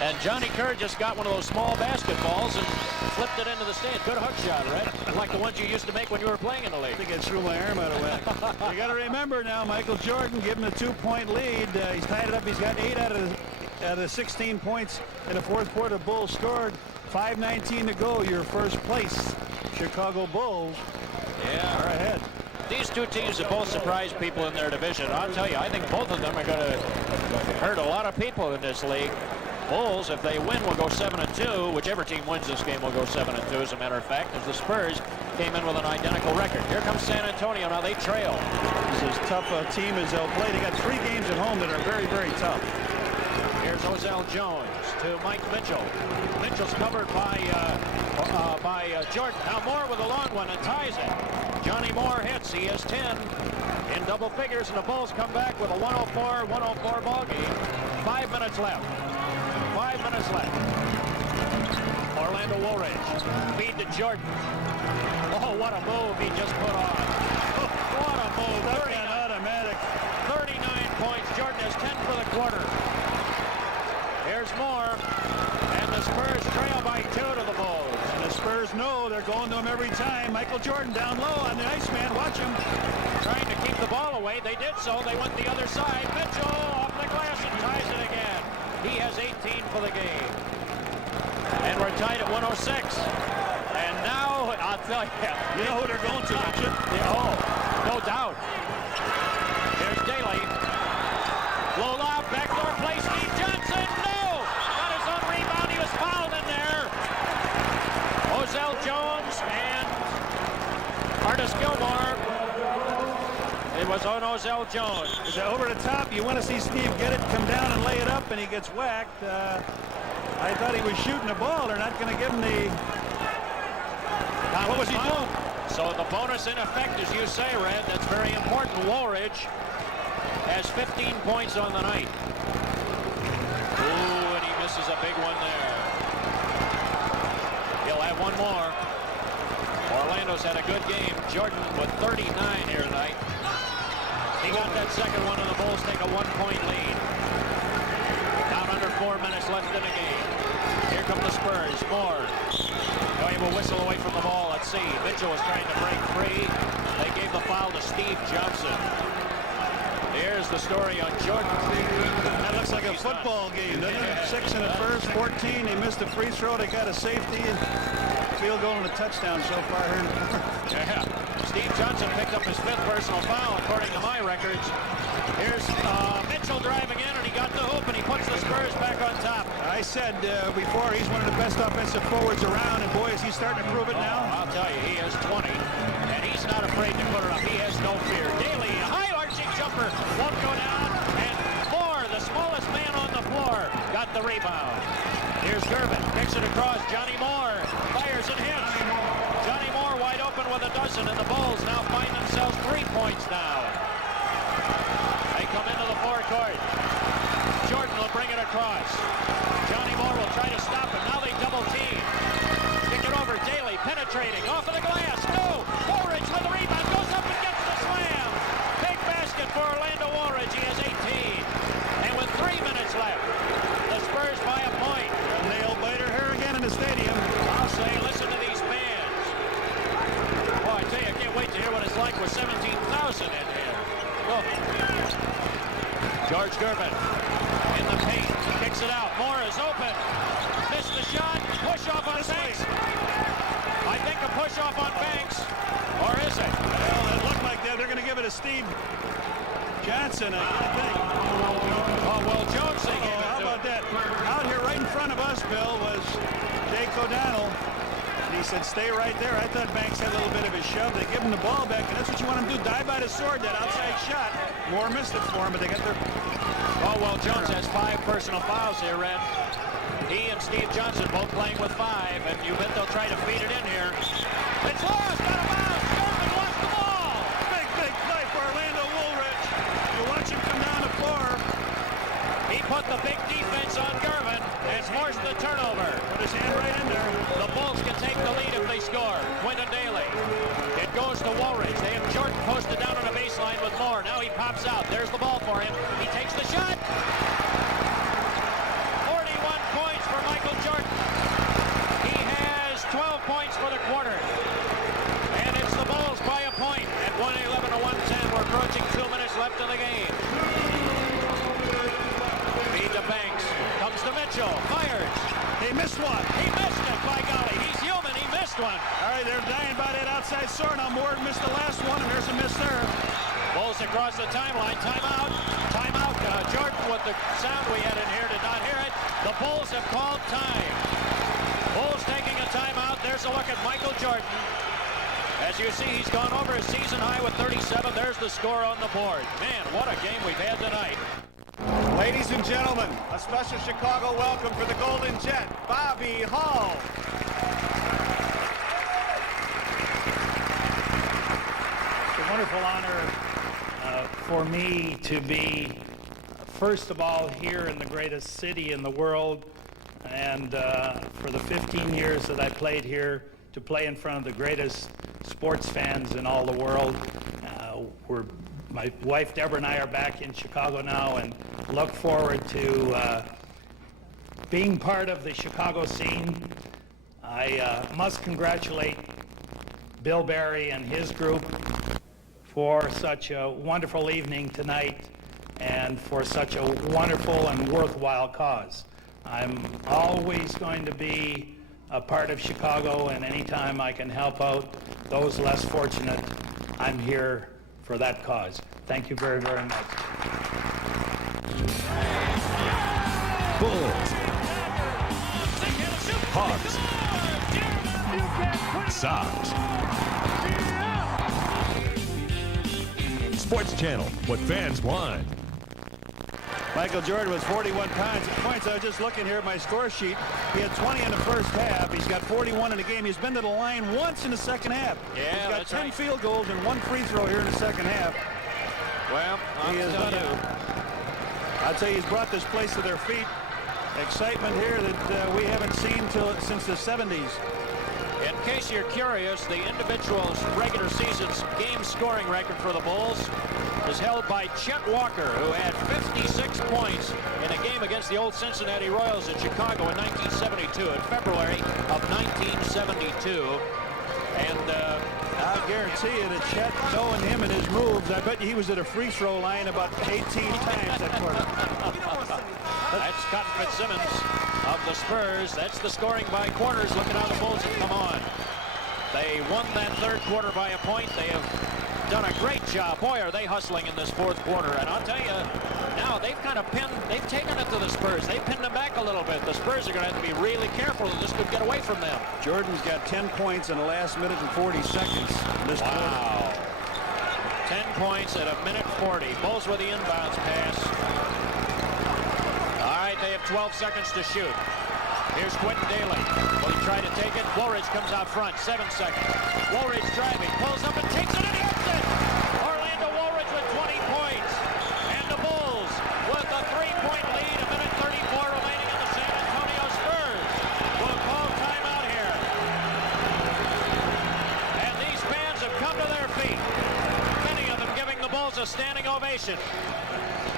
And Johnny Kerr just got one of those small basketballs and flipped it into the stand. Good hook shot, Red. Like the ones you used to make when you were playing in the league. I think it threw my arm out of whack. You got to remember now, Michael Jordan given a 2-point lead. He's tied it up. He's got 8 out of the 16 points in the fourth quarter. Bulls scored. 5:19 to go. Your first place, Chicago Bulls, are ahead. These two teams have both surprised people in their division. I'll tell you, I think both of them are going to hurt a lot of people in this league. Bulls, if they win, will go 7-2. Whichever team wins this game will go 7-2, as a matter of fact, as the Spurs came in with an identical record. Here comes San Antonio. Now they trail. This is as tough a team as they'll play. They got 3 games at home that are very, very tough. Here's Ozell Jones to Mike Mitchell. Mitchell's covered by Jordan. Now Moore with a long one and ties it. Johnny Moore hits. He has 10 in double figures, and the Bulls come back with a 104 ball game. 5 minutes left. 5 minutes left. Orlando Woolridge. Feed to Jordan. Oh, what a move he just put on. What a move. 39, automatic. 39 points. Jordan has 10 for the quarter. Here's Moore. And the Spurs trail by 2 to the Bulls. And the Spurs know they're going to him every time. Michael Jordan down low on the Iceman. Watch him. Trying to keep the ball away. They did so. They went the other side. Mitchell off the glass and ties it again. He has 18 for the game. And we're tied at 106. And now, I'll tell you. You know who they're going to, don't you? Oh, no doubt. Here's Daly. Low lob, backdoor play, Steve Johnson. No! Got his own rebound. He was fouled in there. Ozell Jones and Artis Gilmore. It was on Ozell Jones. Is it over the top? You want to see Steve get it, come down and lay it up, and he gets whacked. I thought he was shooting the ball. They're not going to give him the... What was he doing? So the bonus in effect, as you say, Red, that's very important. Woolridge has 15 points on the night. Ooh, and he misses a big one there. He'll have one more. Orlando's had a good game. Jordan with 39 here tonight. He got that second one, and the Bulls take a 1-point lead. Down under 4 minutes left in the game. Here come the Spurs. Moore. Oh, he will whistle away from the ball. Let's see. Mitchell was trying to break free. They gave the foul to Steve Johnson. Here's the story on Jordan. That looks like a football game, doesn't it? 6 in the first, 14. They missed a free throw. They got a safety. Field goal and a touchdown so far here. Yeah. Steve Johnson picked up his 5th personal foul, according to my records. Here's Mitchell driving in, and he got the hoop, and he puts the Spurs back on top. I said before, he's one of the best offensive forwards around, and boy, is he starting to prove it now. I'll tell you, he has 20, and he's not afraid to put it up. He has no fear. Daly, a high-arching jumper, won't go down, and Moore, the smallest man on the floor, got the rebound. Here's Gervin, kicks it across. Johnny Moore fires and hits. Johnny Moore wide open with a dozen, and the Bulls now find themselves 3 points down. They come into the forecourt. Jordan will bring it across. Johnny Moore will try to stop him. Now they double team. Kick it over. Daly penetrating off of the glass. No! Woolridge with the rebound. Goes up and gets the slam. Big basket for Orlando Woolridge. He has 18. And with 3 minutes left, the Spurs by a point. Nail biter here again in the stadium. I'll say, listen to these fans. Well, I tell you, I can't wait to hear what it's like with 17,000 in here. Look. George Gervin in the paint. Kicks it out. Moore is open. Missed the shot. Push off on Banks. I think a push off on Banks. Or is it? Well, it looked like that. They're going to give it to Steve Johnson, I think. Oh, well, Jones they gave it how to about him. that? Out here right in front of us, Bill, was Jake O'Donnell. And he said, stay right there. I thought Banks had a little bit of a shove. They give him the ball back, and that's what you want him to do. Die by the sword, that outside shot. Moore missed it for him, but they got their... Oh, well, Jones has 5 personal fouls here, Red. He and Steve Johnson both playing with 5, and you bet they'll try to feed it in here. It's lost, out of bounds. Gervin wants the ball. Big play for Orlando Woolridge. You watch him come down the floor. He put the big defense on Gervin and forced the turnover. Put his hand right in there. The Bulls can take the lead if they score. Quinton Daly. It goes to Woolridge. They have Jordan posted down on the baseline with Moore. Now he pops out. There's the ball for him. He takes the shot. 41 points for Michael Jordan. He has 12 points for the quarter. And it's the Bulls by a point at 111 to 110. We're approaching 2 minutes left in the game. Feed to Banks. Comes to Mitchell. Fires. He missed one. He missed it, by golly. He's human. He missed one. All right, they're dying by that outside sore. Now Moore missed the last one, and there's a miss there. Bulls across the timeline. Timeout. Timeout. Jordan, with the sound we had in here, did not hear it. The Bulls have called time. Bulls taking a timeout. There's a look at Michael Jordan. As you see, he's gone over his season high with 37. There's the score on the board. Man, what a game we've had tonight. Ladies and gentlemen, a special Chicago welcome for the Golden Jet, Bobby Hall. It's a wonderful honor for me to be, first of all, here in the greatest city in the world, and for the 15 years that I played here, to play in front of the greatest sports fans in all the world. My wife Deborah and I are back in Chicago now and look forward to being part of the Chicago scene. I must congratulate Bill Barry and his group for such a wonderful evening tonight and for such a wonderful and worthwhile cause. I'm always going to be a part of Chicago, and anytime I can help out those less fortunate, I'm here for that cause. Thank you very, very much. Bulls. Hawks. Sox. Sports Channel, what fans want. Michael Jordan was 41 points. I was just looking here at my score sheet. He had 20 in the first half. He's got 41 in the game. He's been to the line once in the second half. Yeah, he's got that's 10 right. field goals and 1 free throw here in the second half. Well, I'd say he's brought this place to their feet. Excitement here that we haven't seen since the 70s. In case you're curious, the individual's regular season's game scoring record for the Bulls is held by Chet Walker, who had 56 points in a game against the old Cincinnati Royals in Chicago in 1972, in February of 1972. And I guarantee you that Chet, knowing him and his moves, I bet you he was at a free throw line about 18 times that quarter. That's Cotton Fitzsimmons of the Spurs. That's the scoring by quarters. Look at how the Bulls have come on. They won that third quarter by a point. They have done a great job. Boy, are they hustling in this fourth quarter. And I'll tell you, now they've kind of they've taken it to the Spurs. They've pinned them back a little bit. The Spurs are going to have to be really careful that this could get away from them. Jordan's got 10 points in the last minute and 40 seconds in this quarter. 10 points at a minute 40. Bulls with the inbounds pass. All right, they have 12 seconds to shoot. Here's Quinton Daly. Will he try to take it? Woolridge comes out front. 7 seconds. Woolridge driving. Pulls up and takes it, and he hits it! Orlando Woolridge with 20 points. And the Bulls with a 3-point lead. A minute 34 remaining in the San Antonio Spurs. Will call timeout here. And these fans have come to their feet. Many of them giving the Bulls a standing ovation.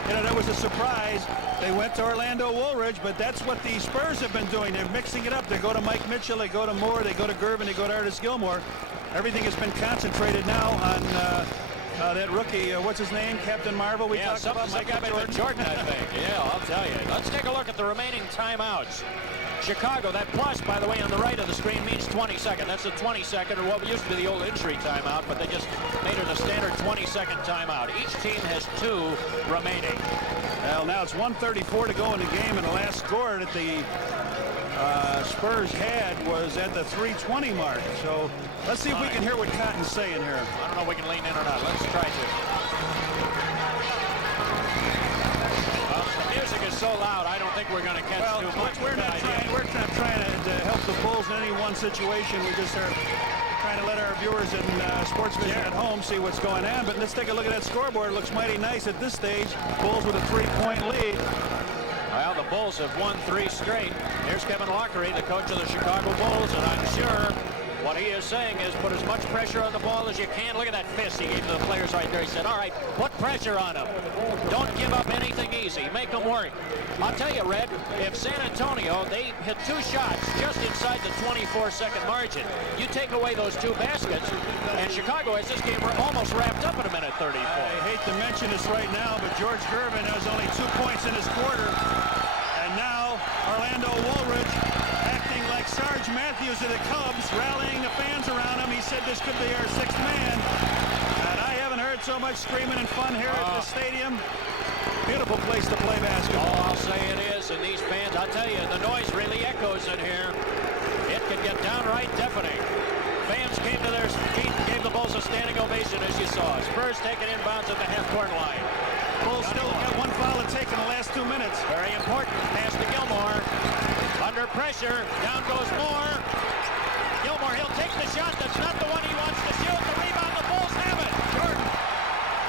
You know, that was a surprise. They went to Orlando Woolridge, but that's what the Spurs have been doing. They're mixing it up. They go to Mike Mitchell, they go to Moore, they go to Gervin, they go to Artis Gilmore. Everything has been concentrated now on that rookie, what's his name, Captain Marvel. We talked about Michael Jordan, I think. Yeah, I'll tell you. Let's take a look at the remaining timeouts. Chicago, that plus, by the way, on the right of the screen means 22nd. That's a 22nd, or what used to be the old injury timeout, but they just made it a standard 22nd timeout. Each team has 2 remaining. Well, now it's 1:34 to go in the game, and the last score that the Spurs had was at the 3:20 mark. So let's see if we can hear what Cotton's saying here. I don't know if we can lean in or not. Let's try to. The music is so loud, I don't think we're going to catch too much. We're not trying to help the Bulls in any one situation. We just are trying to let our viewers and sports vision at home see what's going on. But let's take a look at that scoreboard. It looks mighty nice at this stage. Bulls with a 3-point lead. Well, the Bulls have won 3 straight. Here's Kevin Lockery, the coach of the Chicago Bulls, and I'm sure what he is saying is put as much pressure on the ball as you can. Look at that fist he gave to the players right there. He said, all right, put pressure on them. Don't give up anything easy. Make them work. I'll tell you, Red, if San Antonio, they hit 2 shots just inside the 24-second margin. You take away those 2 baskets, and Chicago has this game almost wrapped up in a minute 34. I hate to mention this right now, but George Gervin has only 2 points in his quarter. And now Orlando Woolridge, acting like Sarge Matthews of the Cubs, rallying the fans around him. He said this could be our 6th man. And I haven't heard so much screaming and fun here at the stadium. Beautiful place to play basketball. Oh, I'll say it is. And these fans, I'll tell you, the noise really echoes in here. It can get downright deafening. Fans came to their feet and gave the Bulls a standing ovation, as you saw. Spurs taking inbounds at the half-court line. Bulls still got 1 foul to take in the last 2 minutes. Very important. Pass to Gilmore. Under pressure. Down goes Moore. Gilmore, he'll take the shot. That's not the one he wants to shoot. The rebound, the Bulls have it. Jordan.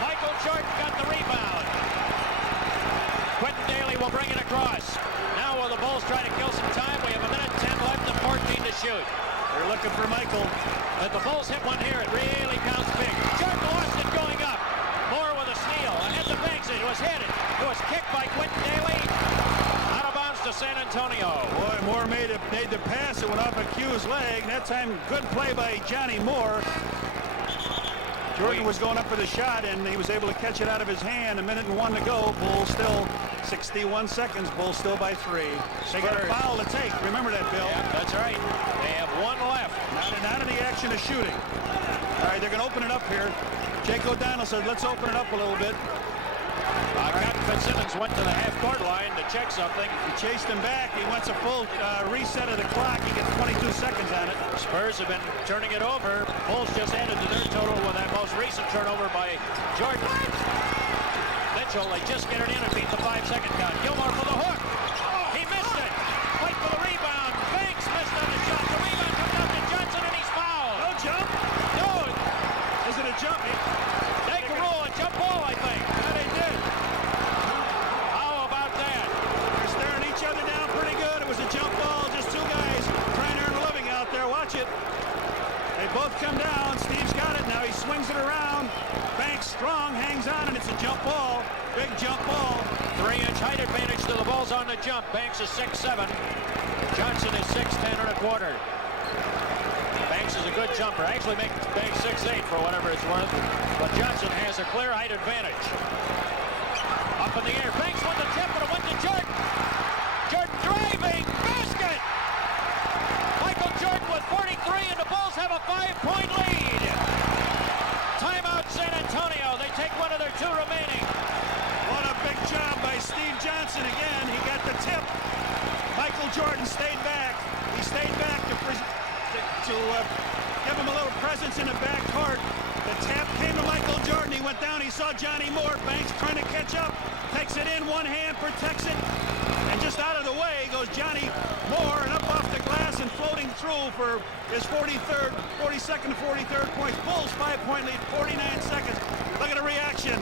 Michael Jordan got the rebound. Quentin Daly will bring it across. Now will the Bulls try to kill some time? We have 1:10 left and 14 to shoot. They're looking for Michael. But the Bulls hit one here. It really counts big. Jordan lost it going up. Moore with a steal. Ahead to Banks. It was headed. It was kicked by Quentin Daly. Out of bounds to San Antonio. Boy, Moore made the pass. It went off a Q's leg. That time, good play by Johnny Moore. Jordan was going up for the shot, and he was able to catch it out of his hand. 1:01 to go. Bulls still 61 seconds. Bulls still by 3. They got a foul to take. Remember that, Bill? Yeah, that's right. They have 1 left. Not in the action of shooting. All right, they're going to open it up here. Jake O'Donnell said, let's open it up a little bit. Captain Fitzsimmons went to the half-court line to check something. He chased him back. He wants a full reset of the clock. He gets 22 seconds on it. Spurs have been turning it over. Bulls just added to their total with that most recent turnover by Jordan. Mitchell, they just get it in and beat the 5-second count. Gilmore for the hook. He missed it. Fight for the rebound. Banks missed on the shot. The rebound comes out to Johnson, and he's fouled. No jump? No. Is it a jump? They can rule a jump ball, I think. Yeah, they did. How about that? They're staring each other down pretty good. It was a jump ball. Just 2 guys trying to earn a living out there. Watch it. They both come down. Steve's got it. Now he swings it around. Banks strong, hangs on, and it's a jump ball. Big jump ball. 3-inch height advantage to the Bulls on the jump. Banks is 6'7". Johnson is 6'10 and a quarter. Banks is a good jumper. Actually makes Banks 6'8" for whatever it's worth. But Johnson has a clear height advantage. Up in the air. Banks won the tip, but it went to Jordan. Jordan driving. Basket! Michael Jordan with 43, and the Bulls have a 5-point lead. Timeout San Antonio. They take one of their 2 remaining. What a big job by Steve Johnson again. He got the tip. Michael Jordan stayed back. He stayed back to give him a little presence in the back court. The tap came to Michael Jordan. He went down. He saw Johnny Moore. Banks trying to catch up. Takes it in. One hand protects it. And just out of the way goes Johnny Moore, and up off the glass and floating through for his 42nd to 43rd points. Bulls 5-point lead, 49 seconds. Look at the reaction.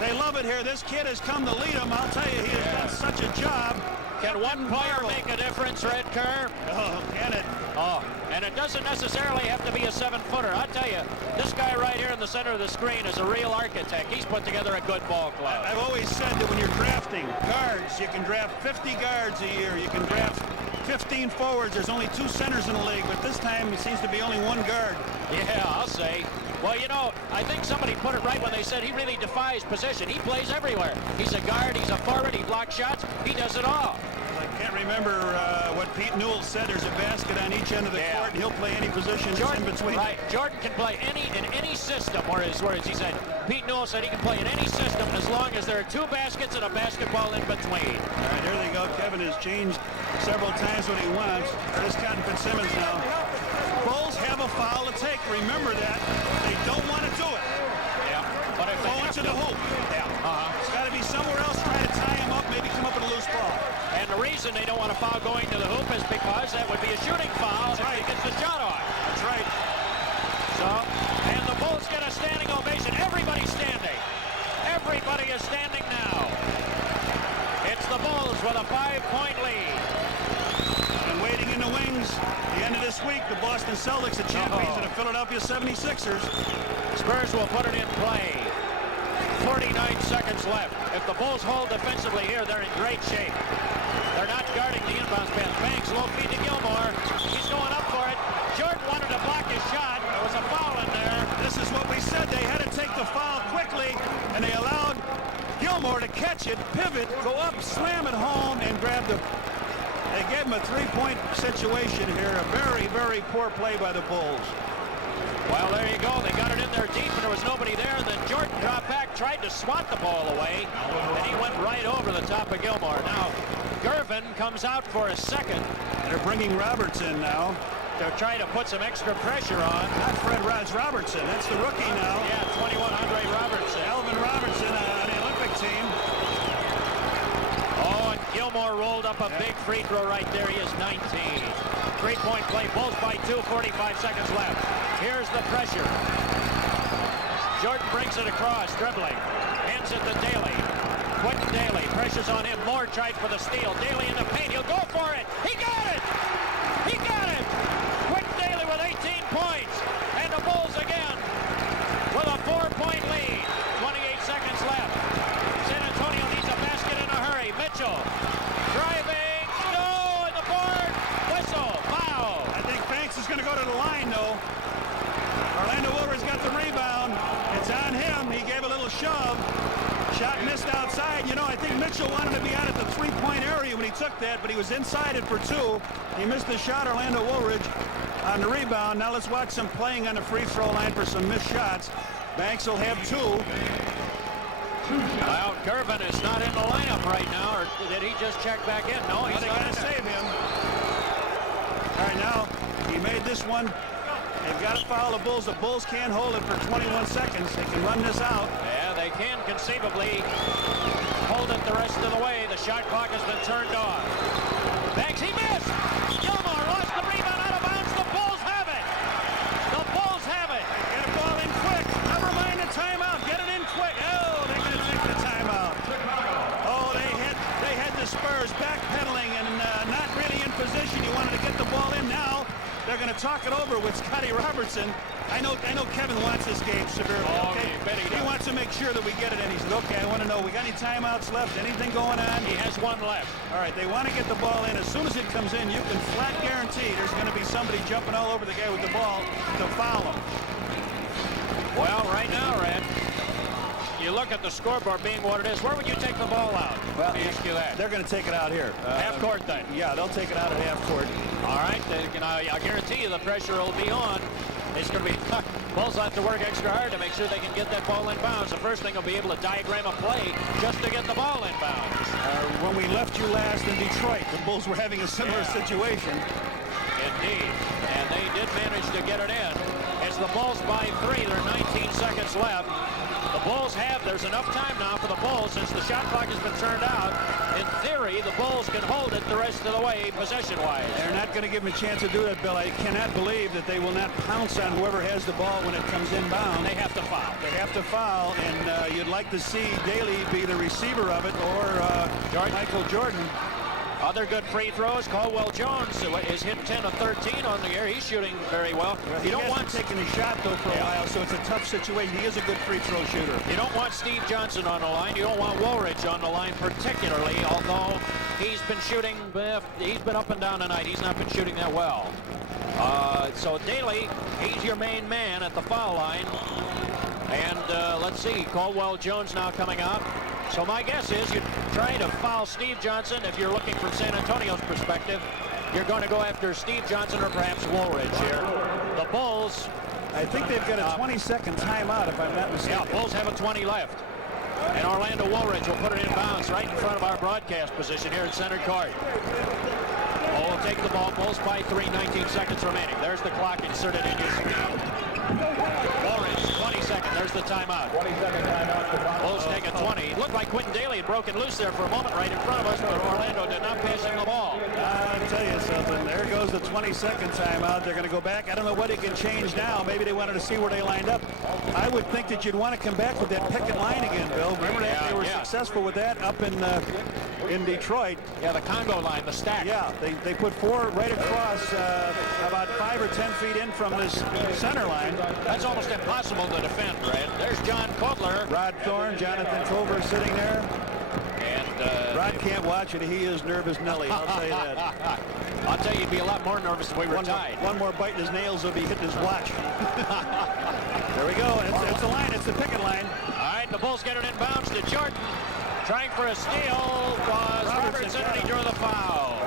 They love it here. This kid has come to lead them. I'll tell you, he has done such a job. Can one player make a difference, Red Kerr? Oh, can it? Oh, and it doesn't necessarily have to be a 7-footer. I'll tell you, this guy right here in the center of the screen is a real architect. He's put together a good ball club. I've always said that when you're drafting guards, you can draft 50 guards a year. You can draft 15 forwards. There's only 2 centers in the league, but this time it seems to be only 1 guard. Yeah, I'll say. Well, you know, I think somebody put it right when they said he really defies position. He plays everywhere. He's a guard, he's a forward, he blocks shots, he does it all. I can't remember what Pete Newell said. There's a basket on each end of the court, and he'll play any position in between. Right, Jordan can play in any system, or his words. He said, Pete Newell said he can play in any system as long as there are 2 baskets and a basketball in between. All right, there they go. Kevin has changed several times what he wants. There's Cotton Fitzsimmons now. Bulls have a foul to take. Remember that. They don't want to do it. Yeah, but if they go into the hoop. Yeah. It's got to be somewhere else. Try to tie him up. Maybe come up with a loose ball. And the reason they don't want a foul going to the hoop is because that would be a shooting foul if he gets the shot off. That's right. So, and the Bulls get a standing ovation. Everybody's standing. Everybody is standing now. It's the Bulls. Bulls with a 5-point lead. And waiting in the wings, the end of this week, the Boston Celtics, the champions of the Philadelphia 76ers. Spurs will put it in play. 49 seconds left. If the Bulls hold defensively here, they're in great shape. They're not guarding the inbounds pass. Banks low feed to Gilmore. He's going up for it. Jordan wanted to block his shot. There was a foul in there. This is what we said. They had to take the foul quickly, and they allowed Gilmore to catch it, pivot, go up, slam it home, and grab the... They gave him a three-point situation here. A very, very poor play by the Bulls. Well, there you go. They got it in there deep, and there was nobody there. Then Jordan dropped back, tried to swat the ball away, and he went right over the top of Gilmore. Now, Gervin comes out for a second. They're bringing Roberts in now. They're trying to put some extra pressure on. Not Fred Robertson. That's the rookie now. Yeah, 21, Andre Robertson. Alvin Robertson on the Olympic team. Oh, and Gilmore rolled up a big free throw right there. He is 19. Three-point play. Bulls by 2, 45 seconds left. Here's the pressure. Jordan brings it across, dribbling. Hands it to Daly. Quentin Daly. Pressure's on him. Moore tried for the steal. Daly in the paint. He'll go for it. He got it! He got it! Quentin Daly with 18 points. And the Bulls again with a 4-point lead. 28 seconds left. San Antonio needs a basket in a hurry. Mitchell driving. No! And the board. Whistle. Foul. I think Banks is going to go to the line, though. Orlando Woolridge got the rebound. It's on him. He gave a little shove. Shot missed outside. You know, I think Mitchell wanted to be out at the three-point area when he took that, but he was inside it for 2. He missed the shot, Orlando Woolridge, on the rebound. Now let's watch some playing on the free throw line for some missed shots. Banks will have 2. Well, Gervin is not in the lineup right now, or did he just check back in? No, he's not going to save him. All right, now he made this one. They've got to foul the Bulls. The Bulls can't hold it for 21 seconds. They can run this out. Yeah, they can conceivably hold it the rest of the way. The shot clock has been turned off. Banks, he missed! Gilmore lost the rebound out of bounds. The Bulls have it! The Bulls have it! Get a ball in quick. Never mind the timeout. Get it in quick. Oh, they're going to take the timeout. Oh, they had the Spurs backpedaling and not really in position. You wanted to get the ball in now. They're going to talk it over with Scotty Robertson. I know Kevin wants this game severely. Oh, okay? he wants to make sure that we get it in. He said, okay, I want to know, we got any timeouts left? Anything going on? He has 1 left. All right, they want to get the ball in. As soon as it comes in, you can flat guarantee there's going to be somebody jumping all over the guy with the ball to foul him. Well, right now, Red, you look at the scoreboard being what it is. Where would you take the ball out? Well, Let me ask you that. They're going to take it out here. Half court then? Yeah, they'll take it out at half court. All right, I guarantee you the pressure will be on. It's going to be Bulls have to work extra hard to make sure they can get that ball in bounds. The first thing will be able to diagram a play just to get the ball in bounds. When we left you last in Detroit, the Bulls were having a similar situation. Indeed, and they did manage to get it in. It's the Bulls by 3. There are 19 seconds left. The Bulls there's enough time now for the Bulls since the shot clock has been turned out. In theory, the Bulls can hold it the rest of the way possession-wise. They're not going to give them a chance to do that, Bill. I cannot believe that they will not pounce on whoever has the ball when it comes inbound. They have to foul. They have to foul, and you'd like to see Daly be the receiver of it, or Michael Jordan. Other good free throws. Caldwell Jones is hit 10 of 13 on the air. He's shooting very well. You don't want taking a shot though for a while, so it's a tough situation. He is a good free throw shooter. You don't want Steve Johnson on the line. You don't want Woolridge on the line particularly, although he's been shooting. He's been up and down tonight. He's not been shooting that well. So Daly, he's your main man at the foul line. And let's see, Caldwell Jones now coming out. So my guess is you're trying to foul Steve Johnson. If you're looking from San Antonio's perspective, you're going to go after Steve Johnson or perhaps Woolridge here. The Bulls, I think they've got a 20-second timeout, if I'm not mistaken. Yeah, Bulls have a 20 left. And Orlando Woolridge will put it in bounds right in front of our broadcast position here at center court. Oh, will take the ball. Bulls by 3, 19 seconds remaining. There's the clock inserted in your screen. Woolridge, 20 seconds. There's the timeout. 20-second timeout. Bulls take a 20. It looked like Quentin Daly had broken loose there for a moment right in front of us, but Orlando did not pass him the ball. I'll tell you something. There goes the 20-second timeout. They're going to go back. I don't know what he can change now. Maybe they wanted to see where they lined up. I would think that you'd want to come back with that picket line again, Bill. Remember that? They were successful with that up in in Detroit. Yeah, the Congo line, the stack. Yeah, they put 4 right across, about 5 or 10 feet in from this center line. That's almost impossible to defend, right? There's John Kotler. Rod Thorne, Jonathan Culver sitting there. And Rod can't watch it. He is nervous Nelly, I'll tell you that. I'll tell you, he'd be a lot more nervous if we were tied. One more bite in his nails, he'll be hitting his watch. There we go. It's the line. It's the picket line. All right, the Bulls get it inbounds to Jordan. Trying for a steal was Robertson, and he drew the foul.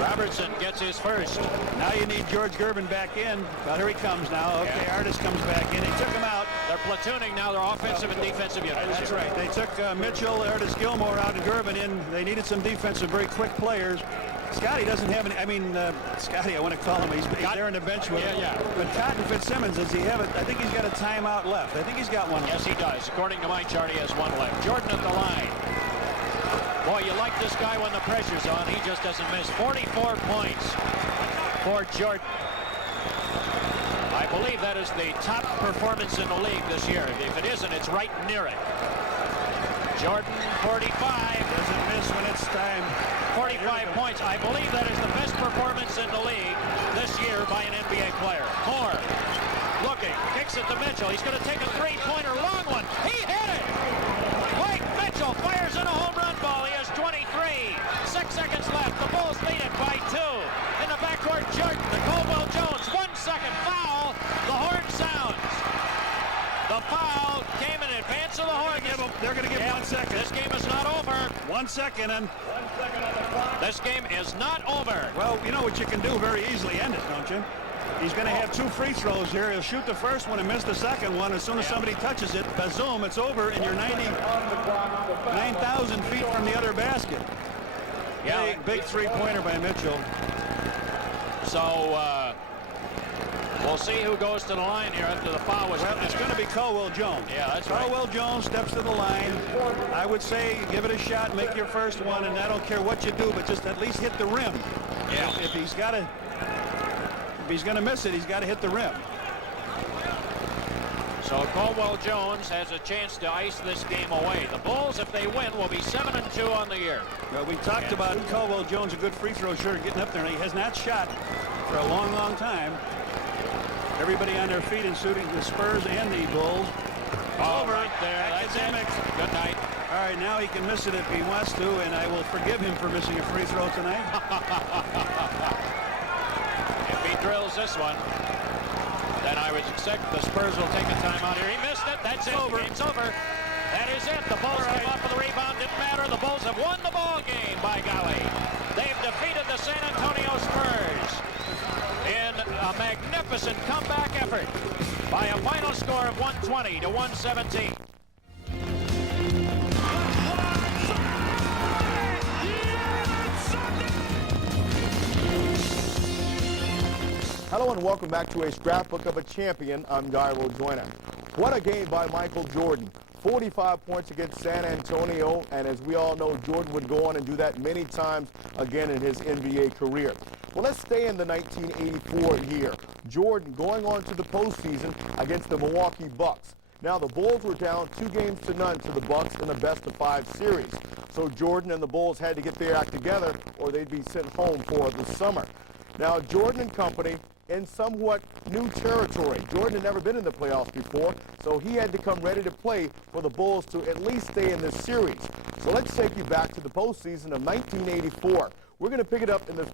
Robertson gets his first. Now you need George Gervin back in. Well, here he comes now. Okay, Artis comes back in. He took him out. They're platooning now. They're offensive and defensive units. That's right. They took Mitchell, Artis, Gilmore out and Gervin in. They needed some defensive, very quick players. Scotty doesn't have any. I mean, Scotty, I want to call him. He's there on the bench with him. Yeah. But Cotton Fitzsimmons, does he have it? I think he's got a timeout left. I think he's got one. Yes, he does. According to my chart, he has one left. Jordan at the line. Boy, you like this guy when the pressure's on. He just doesn't miss. 44 points for Jordan. I believe that is the top performance in the league this year. If it isn't, it's right near it. Jordan, 45. Doesn't miss when it's time. 45 points. I believe that is the best performance in the league this year by an NBA player. Moore looking, kicks it to Mitchell. He's going to take a three-pointer, long one. He hit it! Mike Mitchell fires in a home run ball. He has 23. 6 seconds left. The Bulls lead it by 2. In the backcourt, Jordan to Caldwell Jones. 1 second foul. The horn sounds. The foul came in advance of the horn. They're going to give 1 second. This game is not over. 1 second and... This game is not over. Well, you know what you can do very easily end it, don't you? He's going to have 2 free throws here. He'll shoot the first one and miss the second one. As soon as somebody touches it, bazoom, it's over, and you're 9,000 feet from the other basket. Yeah, big three-pointer by Mitchell. So we'll see who goes to the line here after the foul was. Well, it's going to be Caldwell Jones. Yeah, that's right. Caldwell Jones steps to the line. I would say give it a shot, make your first one, and I don't care what you do, but just at least hit the rim. Yeah. If he's going to miss it, he's got to hit the rim. So Caldwell Jones has a chance to ice this game away. The Bulls, if they win, will be 7-2 on the year. Well, we talked about Caldwell Jones, a good free throw shooter, getting up there, and he has not shot for a long, long time. Everybody on their feet, including the Spurs and the Bulls. Over. Right there. Academics. Good night. All right, now he can miss it if he wants to, and I will forgive him for missing a free throw tonight. If he drills this one, then I would expect the Spurs will take a timeout here. He missed it. That's it. Over. Game's over. That is it. The Bulls came up with the rebound. Didn't matter. The Bulls have won the ball game, by golly. They've defeated the San Antonio Spurs in a magnificent comeback effort by a final score of 120 to 117. Hello and welcome back to a scrapbook of a champion. I'm Guy Rojoyner. What a game by Michael Jordan. 45 points against San Antonio, and as we all know, Jordan would go on and do that many times again in his NBA career. Well, let's stay in the 1984 year. Jordan going on to the postseason against the Milwaukee Bucks. Now, the Bulls were down 2-0 to the Bucks in a best-of-5 series. So Jordan and the Bulls had to get their act together or they'd be sent home for the summer. Now, Jordan and company in somewhat new territory. Jordan had never been in the playoffs before, so he had to come ready to play for the Bulls to at least stay in this series. So let's take you back to the postseason of 1984. We're going to pick it up in the